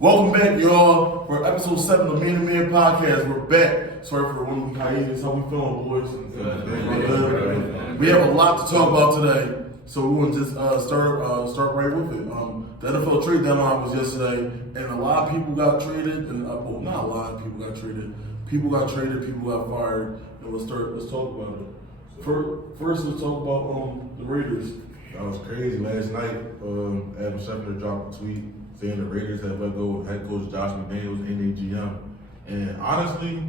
Welcome back, y'all, for episode 7 of Man to Man Podcast. We're back. Sorry for 1 week hiatus. How we feeling, boys? Good. We have a lot to talk about today, so we want to just start right with it. The NFL trade deadline was yesterday, and a lot of people got traded, and well, not a lot of people got traded. People got traded, people got fired, and let's talk about it. First, let's talk about the Raiders. That was crazy. Last night, Adam Schefter dropped a tweet saying the Raiders have let go of head coach Josh McDaniels and their GM. And honestly,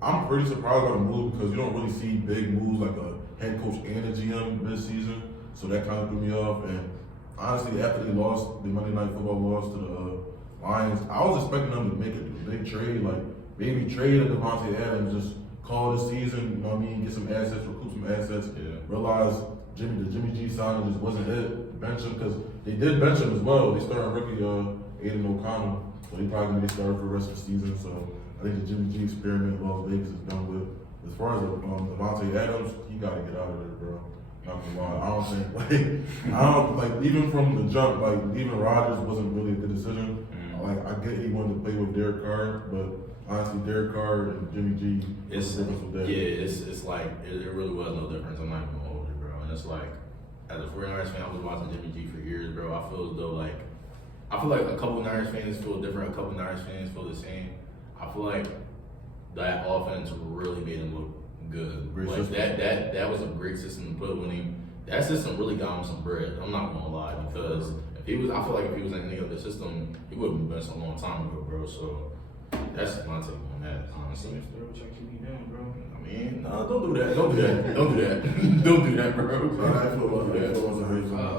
I'm pretty surprised by the move because you don't really see big moves like a head coach and a GM mid-season. So that kind of threw me off. And honestly, after they lost the Monday Night Football loss to the Lions, I was expecting them to make a big trade, like maybe trade a Devontae Adams, just call the season, you know what I mean, get some assets, recruit some assets, realize the Jimmy G signing just wasn't it, bench him, because they did bench him as well. They started rookie Aiden O'Connell, so he probably going to be started for the rest of the season. So I think the Jimmy G experiment in Las Vegas is done with. As far as Devontae Adams, he got to get out of there, bro. Not gonna lie, I don't think even from the jump, like leaving Rodgers wasn't really a good decision. Like I get he wanted to play with Derek Carr, but honestly, Derek Carr and Jimmy G, it's like it really was no difference. I'm not even gonna hold it, bro. And it's like, as a 49ers fan, I was watching Jimmy G for years, bro. I feel as though I feel like a couple Niners fans feel different, a couple Niners fans feel the same. I feel like that offense really made him look good. Like that was a great system to put that system really got him some bread. I'm not gonna lie, because I feel like if he was in any other system, he would have been benched a long time ago, bro. So that's my take on that, honestly. I mean, no, don't do that. Don't do that. Don't do that. Don't do that, bro.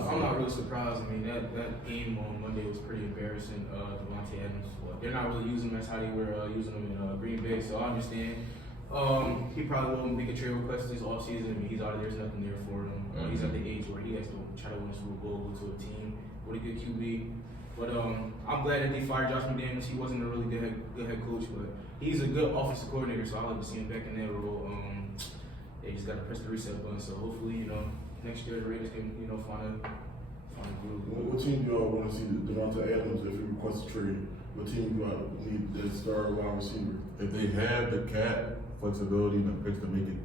I'm not really surprised. I mean, that game on Monday was pretty embarrassing. Devontae Adams, they're not really using him as how they were using him in Green Bay, so I understand. He probably won't make a trade request this offseason. I mean, he's out of there. There's nothing there for him. He's at the age where he has to try to win a Super Bowl, go to a team with a good QB. But I'm glad that they fired Josh McDaniels. He wasn't a really good head coach, but he's a good offensive coordinator, so I like to see him back in that role. They just got to press the reset button. So hopefully, next year the Raiders can, find a groove. What team do y'all want to see Devontae Adams if he requests a trade? What team do y'all need the star wide receiver? If they have the cap flexibility and the picks to make it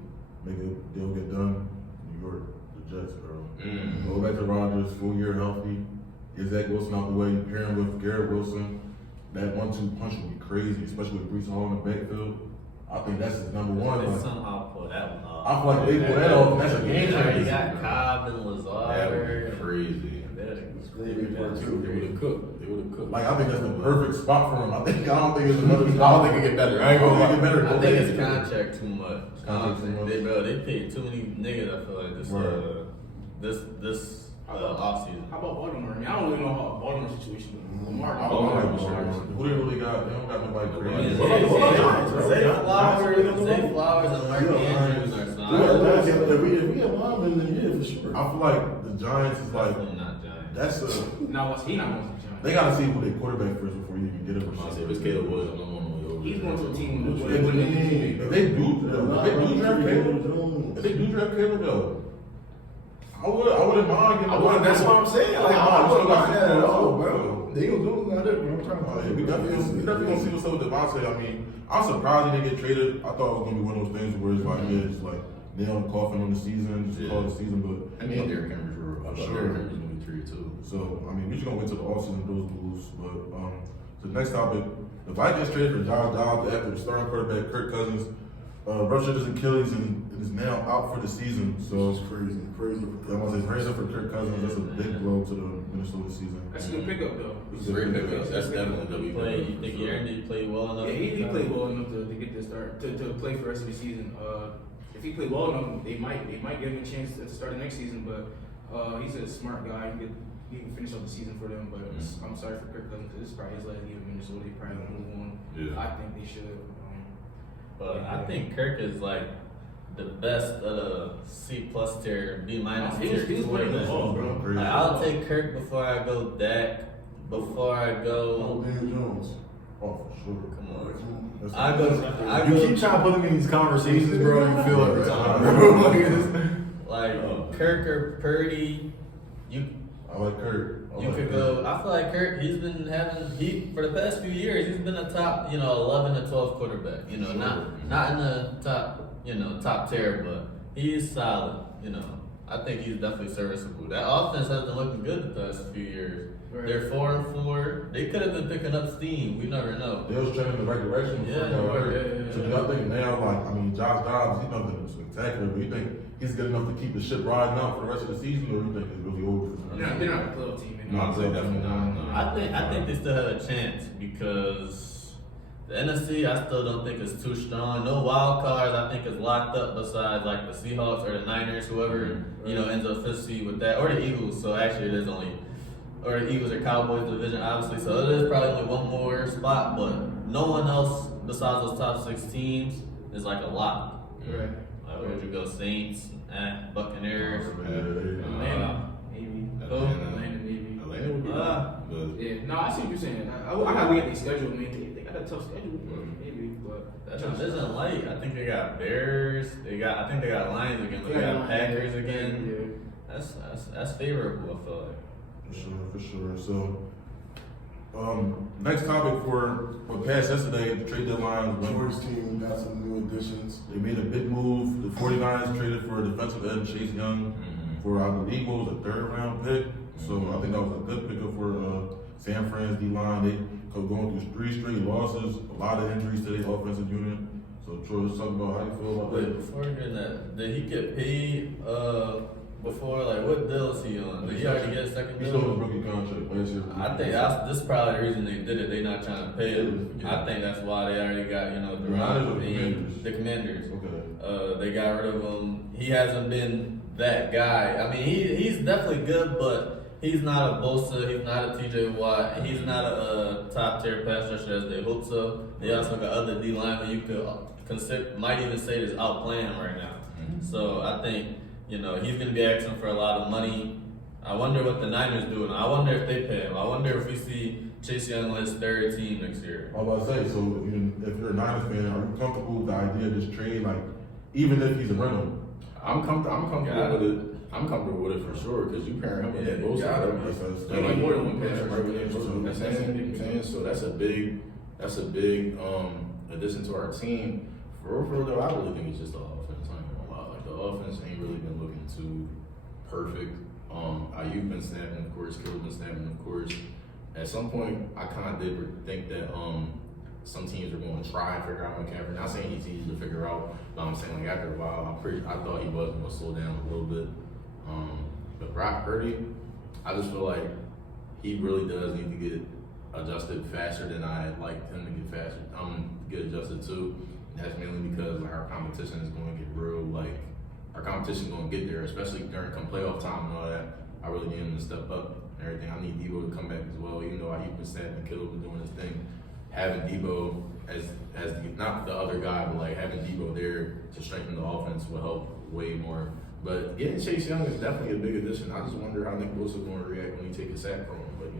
deal get done, New York, the Jets, bro. Go back to Rodgers, full year healthy. Get Zach Wilson out the way, pair him with Garrett Wilson. That 1-2 punch would be crazy, especially with Breece Hall in the backfield. I think that's his number one. They somehow pull that one off. I feel like they pull that off. That's a game changer. You got Cobb and Lazard. That was crazy. They would have cooked. Like I think that's the perfect spot for him. I don't think it's another. I don't think it get better. I ain't gonna make it better. I think it's contract too much. They paid too many niggas. I feel like this offseason. How about Baltimore? I mean, I don't really know how Baltimore situation is. Who they really got? They don't got nobody crazy. Zay Flowers and Mark Andrews are signed. If we have linemen, then yeah, for sure. I feel like the Giants is like Not Giants. that's a. Now, he not going to the Giants. They gotta see who they quarterback first before you even get him. If it's Caleb Williams, I'm on He's going to a team with If they do draft Caleb, though, I wouldn't mind getting. That's what I'm saying. Like, I wouldn't mind that at all, bro. They gonna do it. I'm trying to. We definitely gonna see what's up with Devontae. I mean, I'm surprised he didn't get traded. I thought it was gonna be one of those things where it's like, just like nail the coffin on the season, just call it the season. But I mean, Derrick Henry's real. I'm sure Derrick Henry's gonna be 3 too. So I mean, we just gonna wait till the offseason those moves. But the next topic, the Vikings traded for Josh Dobbs after the starting quarterback Kirk Cousins ruptured his Achilles and is now out for the season. So it's crazy. That was a crazy for Kirk Cousins. That's a big blow to the Minnesota season. That's a good pickup, though. It's a great pickup. That's definitely You think Aaron did play well enough? Yeah, he played well enough to get this start to play for the rest of the season. If he played well enough, they might give him a chance to start the next season. But he's a smart guy. He can finish off the season for them. But I'm sorry for Kirk Cousins because this is probably his last year in Minnesota. They probably gonna move on. Yeah. I think they should. But I think Kirk is like the best of the C+ tier, B- tier. He was playing the ball, bro. Like, I'll take Kirk before I go Dak. Before I go. Dan Jones. Oh, for sure. Come on. That's I go. You keep trying to put him in these conversations, bro. You feel every time, bro. Like Kirk or Purdy. I like Kurt. You could go. I feel like Kurt. He's been having for the past few years. He's been a top 11 to 12 quarterback. Not in the top tier, but he's solid. I think he's definitely serviceable. That offense has been looking good the past few years. Right. They're 4-4. They could have been picking up steam. We never know. They was trending in the right direction before he got hurt. So do y'all think now, Josh Dobbs, he's nothing spectacular, but you think he's good enough to keep the ship riding out for the rest of the season, or you think it's really over for him? They're not a club team No, anymore. I'd say definitely not. I think they still have a chance because the NFC I still don't think is too strong. No wild cards I think is locked up besides like the Seahawks or the Niners, whoever ends up fifth seed with that, or the Eagles. So actually there's only or the Eagles or Cowboys division obviously. So it is probably only one more spot, but no one else besides those top 6 teams is like a lock. Right. Like where would you go? Saints, Buccaneers, Atlanta, maybe. Atlanta, maybe. Atlanta would be good. Yeah, no, I see what you're saying. I gotta look at their schedule. I mean, they got a tough schedule, maybe, but That isn't light. I think they got Bears. I think they got Lions again. But they got Packers again. That's favorable. I feel like. For sure. So, next topic for past yesterday, the trade deadline. George team got some new additions. They made a big move. The 49ers traded for a defensive end, Chase Young, for I believe what was a 3rd round pick. So I think that was a good pickup for San Fran's D-line. They could going through 3 straight losses, a lot of injuries to their offensive unit. So Troy, let's talk about how you feel about Wait, that. before we get that, did he get paid before? Like, what deal is he on? Did he already get a second He's on deal? his rookie contract last year. I think this is probably the reason they did it. They not trying to pay him. I think that's why they already got the Commanders. Okay. They got rid of him. He hasn't been that guy. I mean, he's definitely good, but he's not a Bosa. He's not a TJ Watt. He's not a top tier pass rusher as they hope so. They also got other D linemen you could consider, might even say is outplaying him right now. So I think he's going to be asking for a lot of money. I wonder what the Niners do. I wonder if they pay him. I wonder if we see Chase Young on his 3rd team next year. I was about to say, so if you're a Niners fan, are you comfortable with the idea of this trade? Like, even if he's a rental? I'm comfortable with it. I'm comfortable with it for sure because you pair him with that Bosa. They need more than one pass right with that. That's saying. So that's a big addition to our team. For real though, I really think it's just the offense. I ain't gonna lie. Like the offense ain't really been looking too perfect. Ayuk been snapping, of course. Kittle been snapping, of course. At some point, I kind of did think that some teams are going to try and figure out McCaffrey. Not saying he's easy to figure out, but I'm saying like after a while, I thought he was going to slow down a little bit. But Brock Purdy, I just feel like he really does need to get adjusted faster than I'd like him to get adjusted to. And that's mainly because like our competition is going to get real. Like our competition is going to get there, especially during playoff time and all that. I really need him to step up and everything. I need Debo to come back as well, even though he's been snapping and Kittle been doing his thing. Having Debo as not the other guy, but like having Debo there to strengthen the offense will help way more. But getting Chase Young is definitely a big addition. I just wonder how Nick Bosa is going to react when he takes a sack from him. But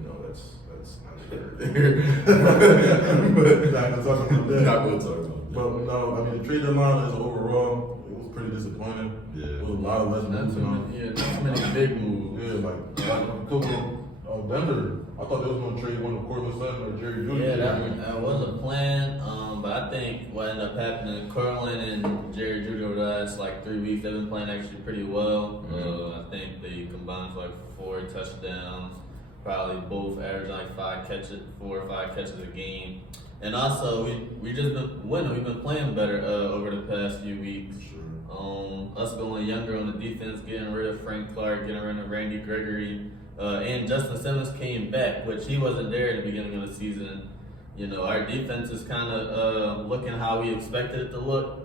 that's not there. Not gonna talk about that. Not going to talk about that. But no, the trade deadline as overall, it was pretty disappointing. Yeah. It was a lot of less Not moves. too many big moves. Yeah, like Denver. I thought they was gonna trade one of Cortland Sutton or Jerry Jeudy. Yeah, that was a plan. But I think what ended up happening, Cortland and Jerry Jeudy over the last like 3 weeks, they've been playing actually pretty well. I think they combined for like 4 touchdowns, probably both averaging like 4 or 5 catches a game. And also, we just been winning. We've been playing better over the past few weeks. Sure. Us going younger on the defense, getting rid of Frank Clark, getting rid of Randy Gregory, and Justin Simmons came back, which he wasn't there at the beginning of the season. Our defense is kind of looking how we expected it to look.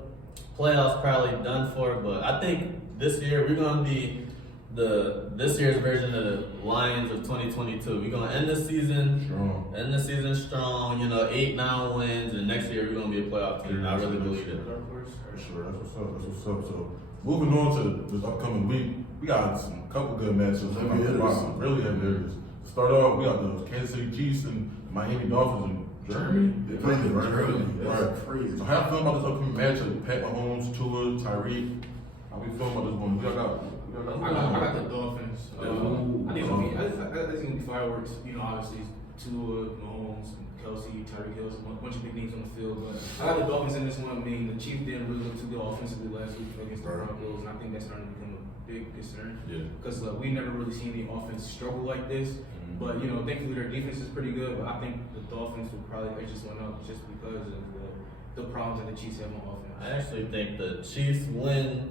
Playoffs probably done for, but I think this year we're going to be this year's version of the Lions of 2022. We're going to end the season strong. 8-9 wins, and next year we're going to be a playoff team. I really believe it. For sure, that's what's up. So moving on to this upcoming week, we got a couple good matchups. Really heavy hitters. To start off, we got the Kansas City Chiefs and Miami Dolphins in Germany. They play in Germany. That's Right. crazy. So how you feel about this upcoming matchup? Pat Mahomes, Tua, Tyreek. How we feel about this one? We got I got the Dolphins. I think it's gonna be fireworks. You know, obviously Tua, Mahomes, Kelsey, Tyreek Hill, a bunch of big names on the field. But I got the Dolphins in this one. I mean, the Chiefs didn't really look too good offensively last week against the Broncos, and I think that's starting to become a big concern. Yeah. Because we never really seen the offense struggle like this. But you know, thankfully their defense is pretty good. But I think the Dolphins will probably edge this one up just because of the problems that the Chiefs have on offense. I actually think the Chiefs win.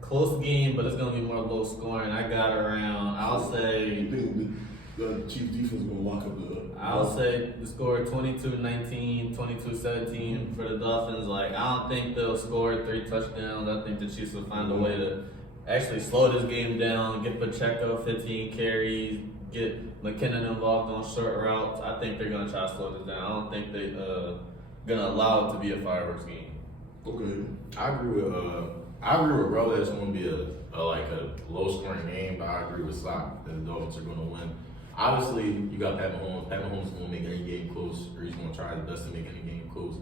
Close game, but it's gonna be more low scoring. I got around. I'll say. You think the Chiefs defense is gonna lock up the? I'll say the score 22-19, 22-17 for the Dolphins. Like, I don't think they'll score 3 touchdowns. I think the Chiefs will find a way to actually slow this game down, get Pacheco 15 carries, get McKinnon involved on short routes. I think they're gonna try to slow this down. I don't think they're gonna allow it to be a fireworks game. Okay. I agree with Bro that it's going to be a low scoring game, but I agree with Sock that the Dolphins are going to win. Obviously, you got Pat Mahomes. Pat Mahomes is going to make any game close, or he's going to try his best to make any game close.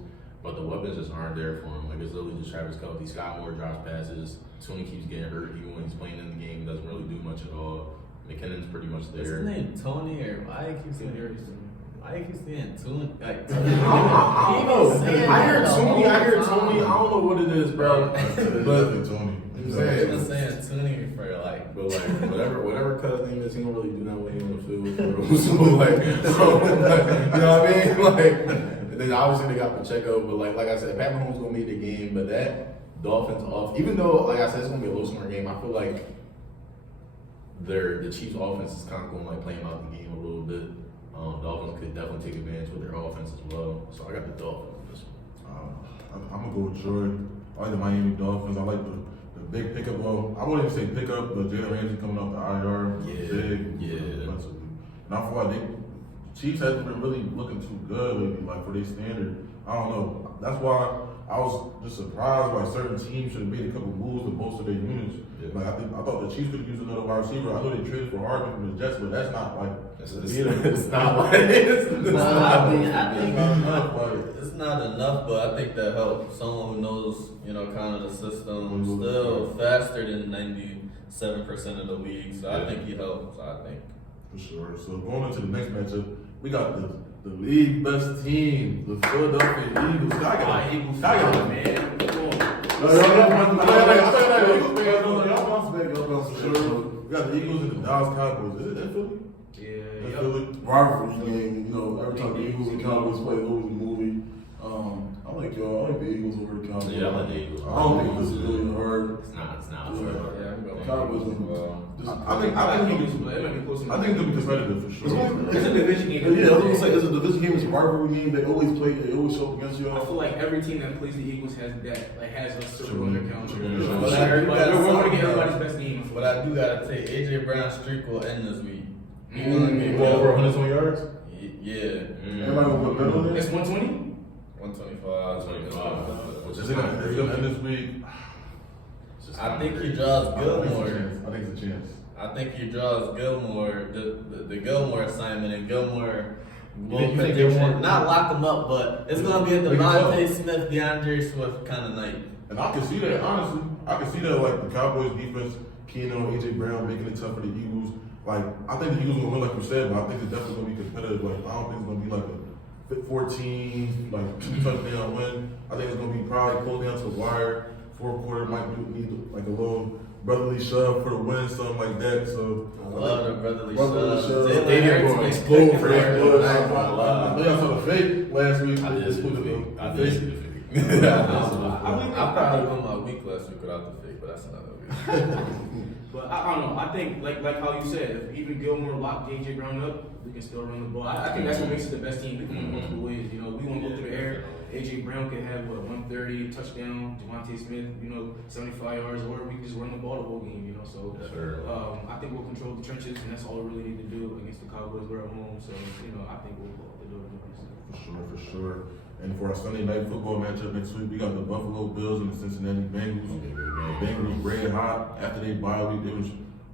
But the weapons just aren't there for him. Like, it's literally just Travis Kelce. Scott Moore drops passes. Tony keeps getting hurt. Even when he's playing in the game, he doesn't really do much at all. McKinnon's pretty much there. Is his name Tony or why I keep saying Tony? Like, I don't know. I hear Tony. I don't know what it is, bro. But Tony. I've been saying Tony for like. But whatever Cuz name is, he don't really do that when he on the field. So you know what I mean? Like, and then obviously they got Pacheco, but like I said, Pat Mahomes gonna make the game. But that Dolphins off, even though like I said, it's gonna be a low scoring game. I feel like the Chiefs' offense is kind of going like playing out the game a little bit. Dolphins could definitely take advantage with their offense as well. So I got the Dolphins on this one. I'm gonna go with Jordan. I like the Miami Dolphins. I like the big pickup. Well, I wouldn't even say pickup, but Jalen Ramsey coming off the IR. Big. Defensively. And I feel like Chiefs hasn't been really looking too good lately, like for their standard. I don't know. That's why I was just surprised by certain teams should have made a couple moves to bolster their units. Yeah. Like I thought the Chiefs could have used another wide receiver. I know they traded for Harden from the Jets, but that's not like It's not like it's I think enough. Like, it's not enough, but I think that helps someone who knows, kind of the system still faster than 97% of the league. So I think he helps. I think. For sure. So going into the next matchup, we got the league best team, the Philadelphia Eagles. I got Eagles, man. We got the Eagles and the Dallas Cowboys. Is it in Philly? Yeah. Philly. Rivalry game. Every time the Eagles and Cowboys play, it's always a movie. I like the Eagles over the Cowboys. Yeah, I like the Eagles. I don't think this is really hard. It's not. Cowboys. I think Eagles, but it might be close enough. I think they'll be competitive for sure. It's a division game. Yeah, I was gonna say it's a division game. It's a rivalry game. They always play. They always show up against you. I feel like every team that plays the Eagles has us circled on their calendar. But We're going to get everybody's best game. But I do gotta take AJ Brown's streak will end this week. Over 120 yards? Yeah. Everybody gonna put bet on it. It's 120. 125. Is it gonna end this week? I think he draws Gilmore. I think it's a chance. I think he draws Gilmore, the Gilmore assignment, and Gilmore will You think Gilmore- not lock him up, but it's gonna be a Devontae Smith, DeAndre Swift kind of night. And I can see that, honestly. I can see that, like, the Cowboys defense, Keno, AJ Brown making it tough for the Eagles. Like, I think the Eagles going to win, like you said, but I think it's definitely going to be competitive. Like, I don't think it's going to be like a 14, like, 2-touchdown win. I think it's going to be probably close down to the wire. Fourth quarter might need, like, a little brotherly shove for the win, something like that. So, I love the brotherly Brotherly shove. shove. Jalen They Hurts going to makes explode pick for and that. roll. I know y'all saw the fake last week. I did They see the split fake. the I did see the fake. I probably won my week last week without the fake, but that's another week. But I don't know. I think, like how you said, if even Gilmore locked AJ Brown up, we can still run the ball. I think that's what makes it the best team. We can win multiple ways. We want to go through the air. AJ Brown can have 130 touchdown. Devontae Smith, 75 yards, or we can just run the ball the whole game. So I think we'll control the trenches, and that's all we really need to do against the Cowboys. We're at home, so I think we'll go out the door. for sure. And for our Sunday night football matchup next week, we got the Buffalo Bills and the Cincinnati Bengals. The Bengals red hot after they bye week.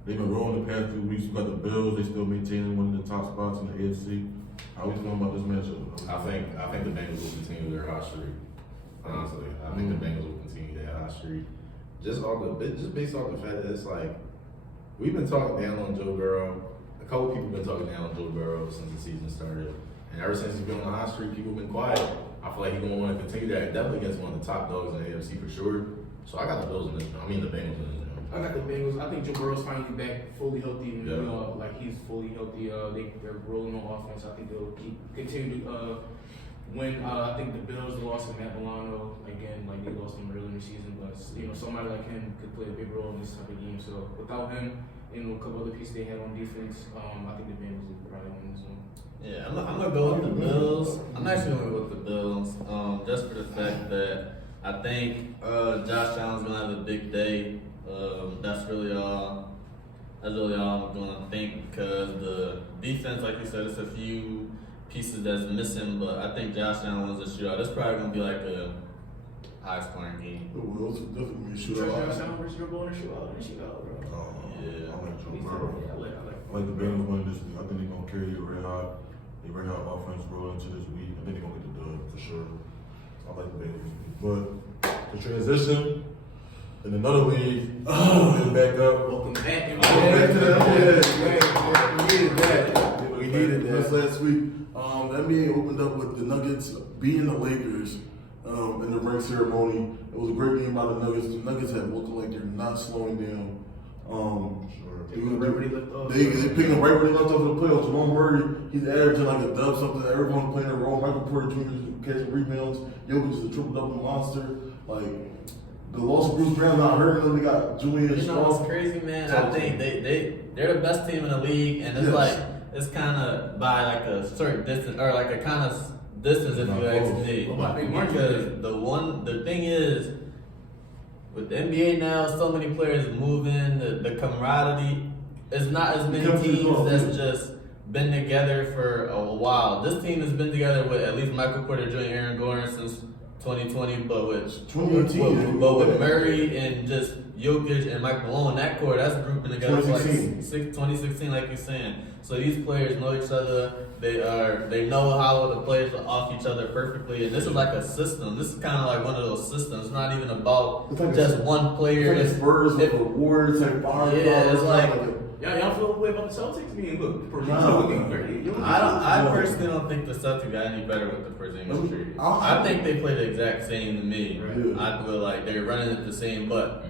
They've been rolling the past 2 weeks. We got the Bills. They still maintaining one of the top spots in the AFC. How we feeling about this matchup? I think the Bengals will continue their hot streak. Honestly, I think the Bengals will continue their hot streak. just based off the fact that it's like we've been talking down on Joe Burrow. A couple people been talking down on Joe Burrow since the season started, and ever since he's been on the hot streak, people have been quiet. I feel like he's gonna want to continue that. Definitely against one of the top dogs in the AFC for sure. So I got the Bills in this. I mean the Bengals in this. I got the Bengals. I think Joe Burrow's finally back, fully healthy. Yeah. Like he's fully healthy. They're rolling on offense. I think they'll continue to win. I think the Bills lost to Matt Milano again. Like they lost him early in the season, but somebody like him could play a big role in this type of game. So without him, a couple other pieces they had on defense, I think the Bengals will probably win this one. Yeah, I'm gonna go with the Bills. I'm actually gonna go with the Bills, just for the fact that I think Josh Allen's gonna have a big day. That's really all I'm gonna think, because the defense, like you said, it's a few pieces that's missing, but I think Josh Allen wins the shootout. It's probably gonna be like a high scoring game. The Wills will definitely be a Josh shootout. Allen versus Joe Burrow in a shootout, bro. Yeah. I like Joe He's Burrow. I like. I like the Bengals winning this week. I think they're gonna carry the red hot. They red hot offense roll into this week. I think they're gonna get the dub for sure. I like the Bengals. But the transition in another league, get back up. Welcome back. Back to that. We needed that. We needed that last week. The NBA opened up with the Nuggets beating the Lakers in the ring ceremony. It was a great game by the Nuggets. The Nuggets have looked like they're not slowing down. They right where they left off. They picking up right where they left off in the playoffs. Don't worry, he's averaging like a dub something. Everyone's playing a role. Michael Porter Jr. is catching rebounds. Jokic is a triple double monster. Like the loss of Bruce Brown not hurting them. They got Julian You know what's Strong. crazy, man? I think they're the best team in the league, and it's Yes. like it's kind of by like a certain distance, or like a kind of distance, if you ask me. Because the thing is, with the NBA now, so many players moving, the camaraderie. It's not as many teams that's just been together for a while. This team has been together with at least Michael Porter Jr. and Aaron Gordon since 2020, but with 2018, but with Murray and just Jokic and Mike Malone, that core, that's grouping together for like 2016, like you're saying. So these players know each other. They know how to play off each other perfectly, and this is like a system. This is kind of like one of those systems. It's not even about It's like just one player. It's like Spurs with the Warriors and fire. Yeah, it's like Y'all feel the way about the Celtics being look. I personally don't think the Celtics got any better with the Porzingis trade. I think they play the exact same to me. Right. I feel like they're running it the same, but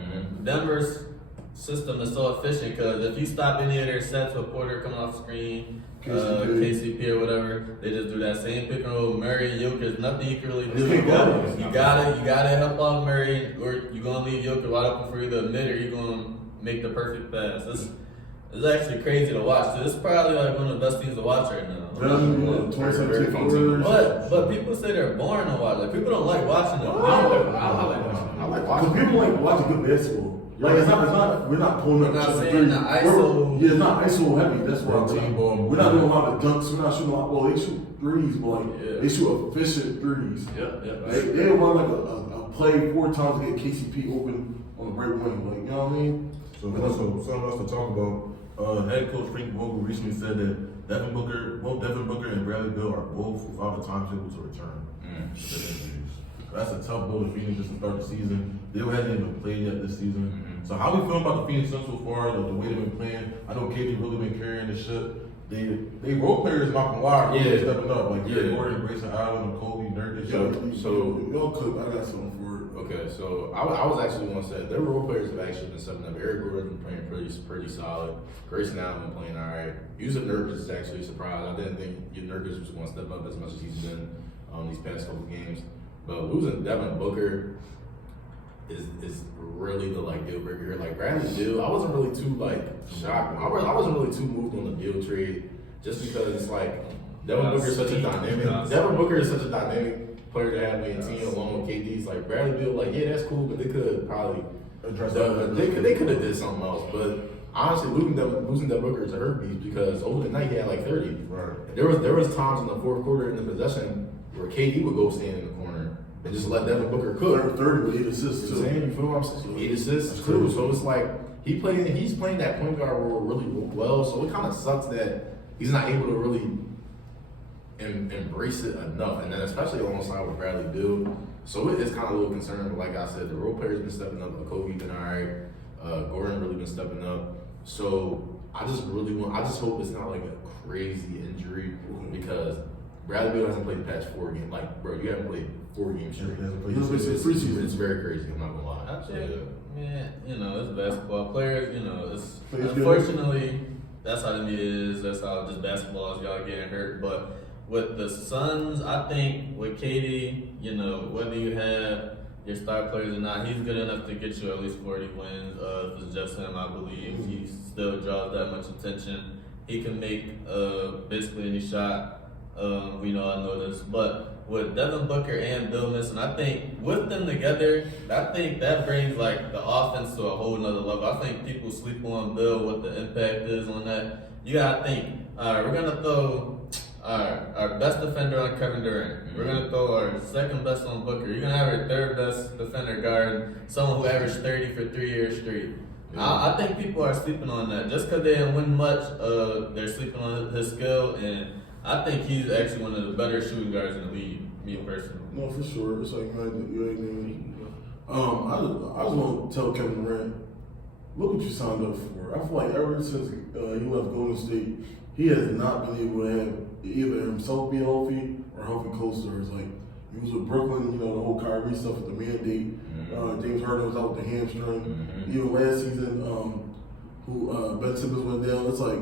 Denver's system is so efficient because if you stop any of their sets with Porter coming off screen, KCP or whatever, they just do that same pick and roll. Murray, Jokic, there's nothing you can really do. You gotta help out Murray, or you're gonna leave Jokic wide open for either a mid or you're gonna make the perfect pass. It's actually crazy to watch. So this is probably like one of the best teams to watch right now. Very fun team. But people say they're boring to watch. Like people don't like watching them. I like watching. Because people like watching good basketball. Like it's not. We're not pulling up. We're not just saying three. the ISO. Yeah, it's not ISO heavy. That's what I'm Team saying. ball. We're not doing a lot of dunks. We're not shooting a lot. Well, they shoot threes, but like Yeah. they shoot efficient threes. Yeah. They run like a play 4 times to get KCP open on the break wing. Like you know what I mean? So something else to talk about. Head coach Frank Vogel recently said that both Devin Booker and Bradley Beal are both without a timetable to return. That's a tough blow to Phoenix just to start the season. They hasn't even played yet this season. So how we feel about the Phoenix Suns so far, the way they've been playing? I know KD really been carrying this shit. They role players knocking wire, really stepping up. Like Gordon, Grayson Allen, and Kobe, Nurkic. So y'all cook. I got something for it. Okay, so I was actually going to say their role players have actually been stepping up. Eric Gordon's been playing pretty solid. Grayson Allen been playing all right. Yusuf Nurkic is actually a surprise. I didn't think Nurkic was going to step up as much as he's been these past couple games. But losing Devin Booker is really the deal breaker here. Like Bradley Beal, I wasn't really too shocked. I wasn't really too moved on the Beal trade just because it's like Devin Booker is such a dynamic player to have in the team along with KD. It's like Bradley Beal, yeah, that's cool, but they could probably address they could have did something else. But honestly, losing Devin Booker is a hurt piece because over the night he had 30. Right. There was times in the fourth quarter in the possession where KD would go stand in the corner and just let Devin Booker cook. 30 with 8 assists too. You feel what I'm saying? 8 assists too. So it's like he's playing that point guard role really well. So it kind of sucks that he's not able to really embrace it enough, and then especially alongside with Bradley Beal. So it's kind of a little concerning, but like I said, the role players been stepping up. Kobe been alright. Gordon really been stepping up. So I just hope it's not like a crazy injury because Bradley Beal hasn't played the past 4 games. Like, bro, you haven't played 4 games straight. It's very crazy. I'm not gonna lie. Absolutely. Yeah, it's basketball. Players, it's Players unfortunately that's how the media is. That's how just basketball is. Y'all getting hurt, but with the Suns, I think with KD, whether you have your star players or not, he's good enough to get you at least 40 wins. If it's just him, I believe he still draws that much attention. He can make basically any shot. We know I know this, but with Devin Booker and Bill missing, I think with them together, I think that brings like the offense to a whole nother level. I think people sleep on Bill, what the impact is on that. You gotta think, all right, we're gonna throw our best defender on Kevin Durant. Mm-hmm. We're gonna throw our second best on Booker. You're gonna have our third best defender guard, someone who averaged 30 for 3 years straight. Yeah. I think people are sleeping on that. Just because they didn't win much, they're sleeping on his skill, and I think he's actually one of the better shooting guards in the league, me personally. No, for sure. It's like you ain't even. I just want to tell Kevin Durant, look what you signed up for. I feel like ever since he left Golden State, he has not been able to have either himself be healthy or healthy co-stars. Like he was with Brooklyn, the whole Kyrie stuff with the mandate. Mm-hmm. James Harden was out with the hamstring. Mm-hmm. Even last season, Ben Simmons went down. It's like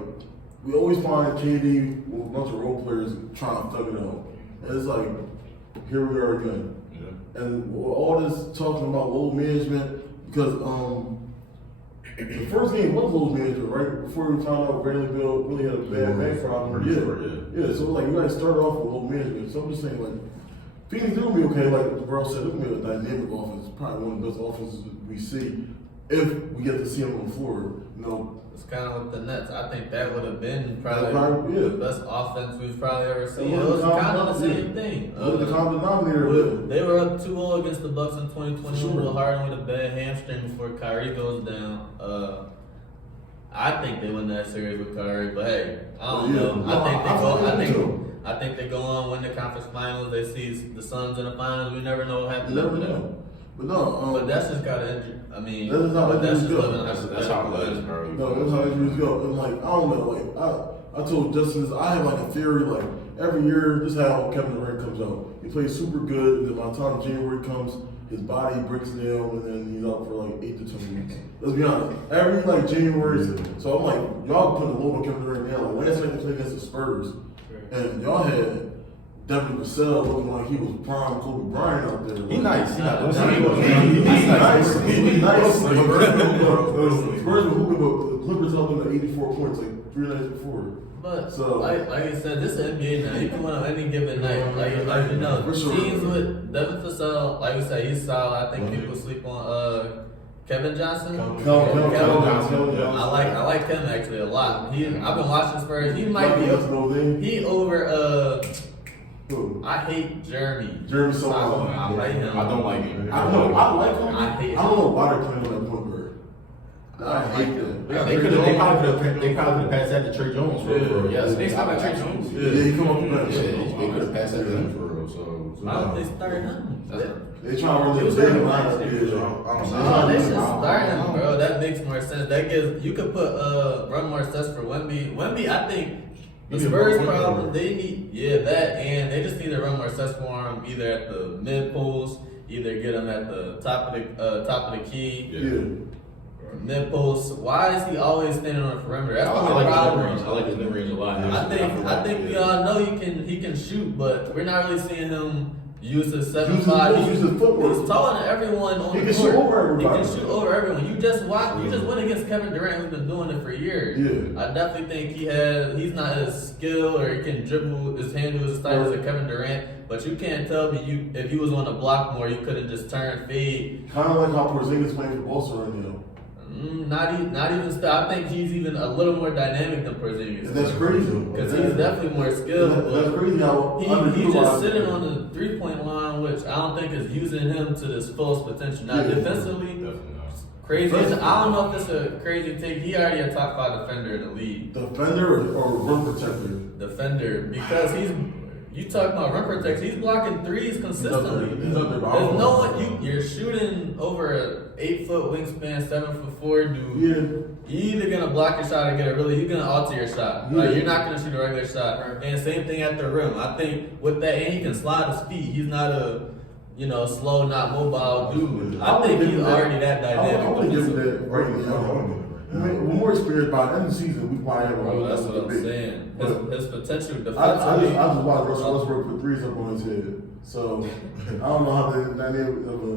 we always find KD with a bunch of role players trying to thug it out, and it's like here we are again. Yeah. And all this talking about load management because the first game was load management, right? Before we found out Bradley Beal really had a bad back problem. Yeah. So like you guys start off with load management. So I'm just saying like Phoenix is gonna be okay. Like Bro said, it's gonna be a dynamic offense. Probably one of the best offenses we see if we get to see them on the floor. It's kind of with the Nets. I think that would have been probably the best offense we've probably ever seen. It was kind of the same thing. The common denominator. They were up 2-0 against the Bucks in 2021 with Harden with a bad hamstring before Kyrie goes down. I think they win that series with Kyrie, but hey, I don't know. I think they go on, win the conference finals. They see the Suns in the finals. We never know what happens. Never know. But that's just got to injure. I mean, that's how that's how it is, bro. No, that's how injuries go. And like, I don't know. Like, I told Justin, I have like a theory. Like every year, this is how Kevin Durant comes out. He plays super good, and then by the time January comes, his body breaks down, and then he's out for like 8 to 10 weeks. Let's be honest. Every like January, so I'm like, y'all putting a load on Kevin Durant now. Like last night they played against the Spurs, and y'all had Devin Vassell looking like he was prime Kobe Bryant out there. He's nice. He's nice. Spurs were hooping, but the Clippers held them to 84 points like 3 nights before. But so, like I said, this is NBA now. You can win on any given night. Teams with Devin Vassell, like we said, he's solid. I think people sleep on Kevin Johnson. Kevin Johnson. I like him actually a lot. I've been watching Spurs. He might be he over I hate Jeremy. Jeremy so much. I like him. I don't like him. I like him. I hate him. I don't know why they're playing on that point guard. I hate them. They probably could have passed that to Trey Jones for real. Yes, they stopped at Trey Jones. Yeah, he come up with that. They could have passed that to him for real. So why don't they start him? They trying to really big lineup. No, they should start him, bro. That makes more sense. That gives you could put run more sets for Wemby. Wemby, I think. The Spurs problem, they need that, and they just need to run more sets for him, either at the mid post, either get him at the top of the key, mid post. Why is he always standing on the perimeter? That's the problem. I like his mid range a lot. I think we all know he can shoot, but we're not really seeing him use his 7'5". He's taller than everyone on the court. He can shoot over everybody. He can shoot over everyone. You just went against Kevin Durant, who's been doing it for years. Yeah. I definitely think he's not as skilled or he can dribble his handle as tight as a Kevin Durant. But you can't tell me if he was on the block more, you couldn't just turn fade. Kind of like how Porzingis playing for Boston right now. Not even still. I think he's even a little more dynamic than Porzingis. And that's crazy. Because he's definitely more skilled. That's crazy how he's just sitting on the 3-point line, which I don't think is using him to his fullest potential. Now, defensively, crazy. I don't know if it's a crazy take. He already a top 5 defender in the league. Defender or rim protector? Defender, because You talk about rim protection. He's blocking threes consistently. He's up there. There's no one. You're shooting over an 8-foot wingspan, 7'4" dude. Yeah. You're either gonna block your shot or get it really. You're gonna alter your shot. Yeah. Like you're not gonna shoot a regular shot. And same thing at the rim. I think with that, and he can slide his feet. He's not a slow, not mobile dude. I think he's already that dynamic. I want to give him that Right right now, I now. want to I mean, we're more experienced by the end of the season. We probably have Bro, that's what I'm big. saying. But His potential I defensively. just watched Russell Westbrook put threes up on his head. So I don't know how the dynamic of a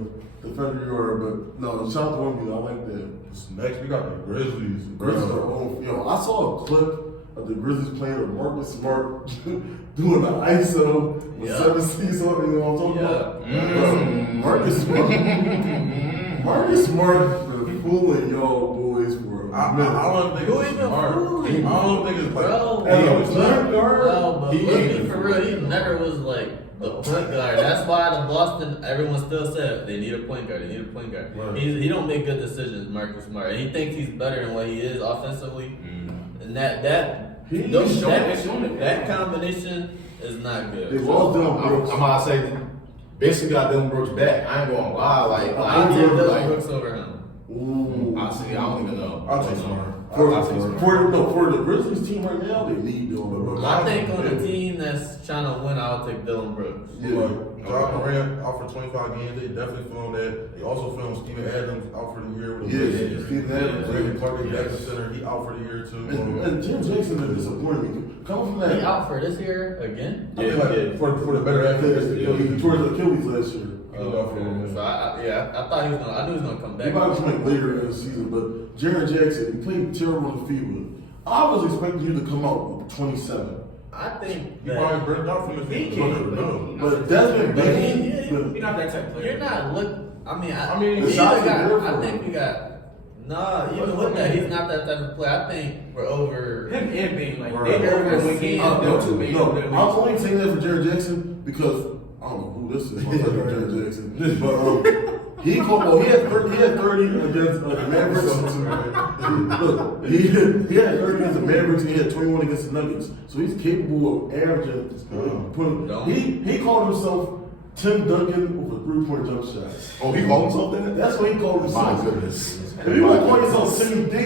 defender you are, but no, shout out to Wemby. I like that. Next, we got the Grizzlies. Grizzlies are on. I saw a clip of the Grizzlies playing with Marcus Smart doing the ISO with Yeah. 7 C's on. You know what I'm talking Yeah. about? Marcus Smart. Marcus Smart been fooling y'all boys for a minute. I don't think Who it's even smart. fooling? I don't think it's like. Bro, As a it's point guard, No, but He let's ain't be for real. He never was like the point guard. That's why the Boston, everyone still said they need a point guard. They need a point guard. Right. He don't make good decisions, Marcus Smart. And he thinks he's better than what he is offensively. And that combination is not They good. lost Dylan I'm Brooks. about to say, basically got Dylan Brooks back. I ain't gonna lie, I'll take Dylan like Brooks over him. Ooh. honestly, I don't even know. I'll take Smart. I'll take Smart. For the Grizzlies team right now, they need Dylan Brooks. I think on a team that's trying to win, I'll take Dylan Brooks. Yeah. John Morant out for 25 games. They definitely filmed that. They also filmed Steven Adams out for the year with a Yeah, Steven Adams. Brandon Clark, they back to center. He out for the year too. And Jim Jackson is disappointing me. Coming from He that, out for this year again? I think like for the better athletes, he tore his Achilles last year. So I thought he was gonna. I knew he was gonna come He back. might come back later in the season, but Jaren Jackson, he played terrible in FIBA. I was expecting you to come out with 27. I think He that probably burnt out from the He feet. can't. No. But Desmond Bain, He's not that type of player. you're not look. I mean, the we shots got, are there for I him. think we got. Nah, even with that, he's not that type of player. I think we're over. Him and Bane, like Right. they over when games. Them two made no, over I'm only saying that for Jaren Jackson because I don't know who this is. I'm like Jaren Jackson, but he had 30 against the Mavericks. Look, he had 30 against the Mavericks. And he had 21 against the Nuggets. So he's capable of averaging. He called himself Tim Duncan with a 3-point jump shot. Oh, he called himself that? That's what he called himself. My goodness. If you want to call yourself Timmy D,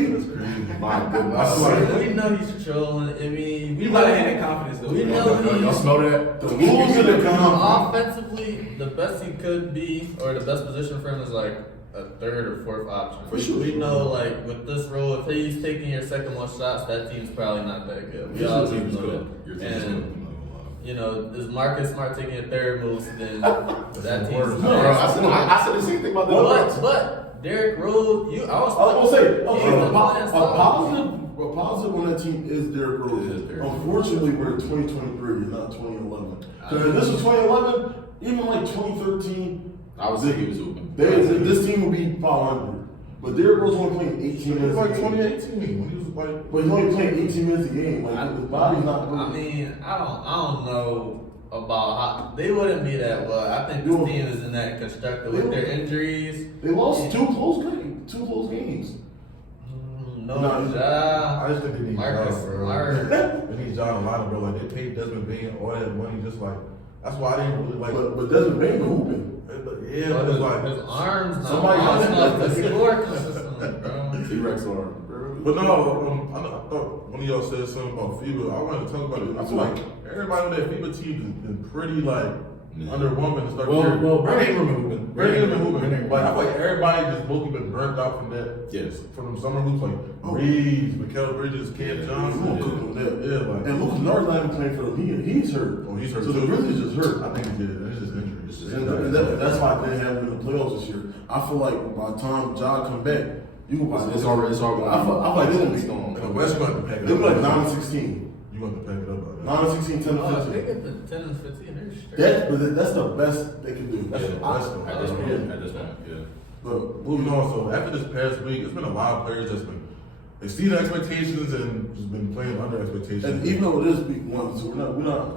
My goodness. We know he's trolling. I mean, You gotta have that confidence though. We know Y'all he's smell that? the rules of the come. offensively the best he could be, or the best position for him is like a third or fourth option. For sure. We know, like with this role, if he's taking your second most shots, that team's probably not that good. We Your all team is know good. that. Your team is good. And I'm not gonna lie. you know, is Marcus Smart taking your third most, then that team's No, bro, I said the same thing about that. But Derrick Rose, I was gonna say, He's okay, the a playing star. positive on that team is Derrick It is Rose. Derrick Rose. Unfortunately, we're in 2023, not 2011. Because if this was 2011, even like 2013, I would say he was hooping. this team would be 500. But Derrick Rose only playing 18 It was minutes. like a game. 2018 when he was like. But he's only playing 18 minutes a game. Like his body's not I moving. mean, I don't know about how they wouldn't be that well. I think this team is in that constructed with their injuries. They lost two close games. No, No, Ja, I just think they need Marcus John, bro. Smart. They need John a lot, bro. Like they paid Desmond Bain all that money, just like that's why I didn't really like. But Desmond Bain been hooping. Yeah, But but it's like. his arms not Somebody long else- enough to score consistently, bro. T-Rex arm, bro. But no, I thought one of y'all said something about FIBA. I wanted to talk about it. I feel like everybody on that FIBA team has been pretty like underwhelming to start the year. Brandon Ingram been hooping. Brandon Ingram been hooping. Like I feel like everybody just mostly been burnt out from that. Yes. From them summer hoops like Reeves, Mikal Bridges, Cam You Johnson. won't cook on that. Yeah, like And Lucas Nard's not even playing for them. He's hurt. Oh, he's hurt So the too. Grizzlies just hurt. I think he did. It's just injury. It's just That's why they haven't been in the playoffs this year. I feel like by the time Ja come back, you can buy It's already I feel like they're gonna be And the West going to pack it they're up. like 9-16. You want to pack it up. 9-16, 10 Oh, if they 15. get the 10 and 15, they're straight. That's the best they can do. That's the best. At this point, yeah. But Moving on, so after this past week, it's been a lot of players that's been exceeding expectations and just been playing under expectations. and even though it is week 1, so we're not.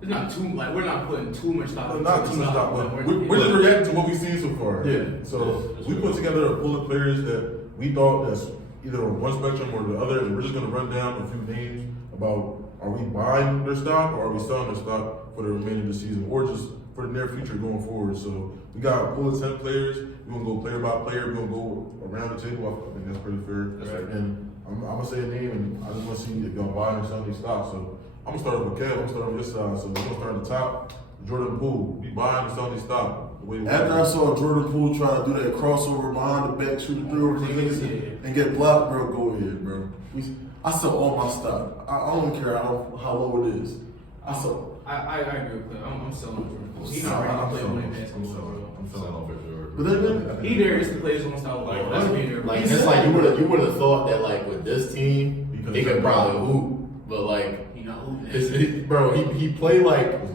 It's not too like we're not putting too much stock. Not too much stock, but we're just reacting to what we've seen so far. Yeah. So we put together a pool of players that we thought that's either on one spectrum or the other, and we're just gonna run down a few names about are we buying their stock or are we selling their stock for the remainder of the season, or just for the near future going forward. So we got pull 10 players. We're gonna go player by player. We're gonna go around the table. I think that's pretty fair. That's right. And I'm gonna say a name, and I just want to see if y'all buying or selling these stocks. So I'm gonna start with Kev. I'm gonna start on this side. So we're gonna start at the top. Jordan Poole, we buying or selling these stocks. After I saw Jordan Poole try to do that crossover behind the back, shoot a three over the niggas and get blocked, bro, go ahead, bro. I sell all my stock. I don't care how low it is. I sell. I agree with Clint. I'm selling Jordan Poole. He's not ready to play on that basketball, bro. I'm selling for sure. But then Either it's the players gonna stop Like, that's being there. like it's like you would have thought that like with this team he could probably hoop, but like he not hooping. bro, he played like he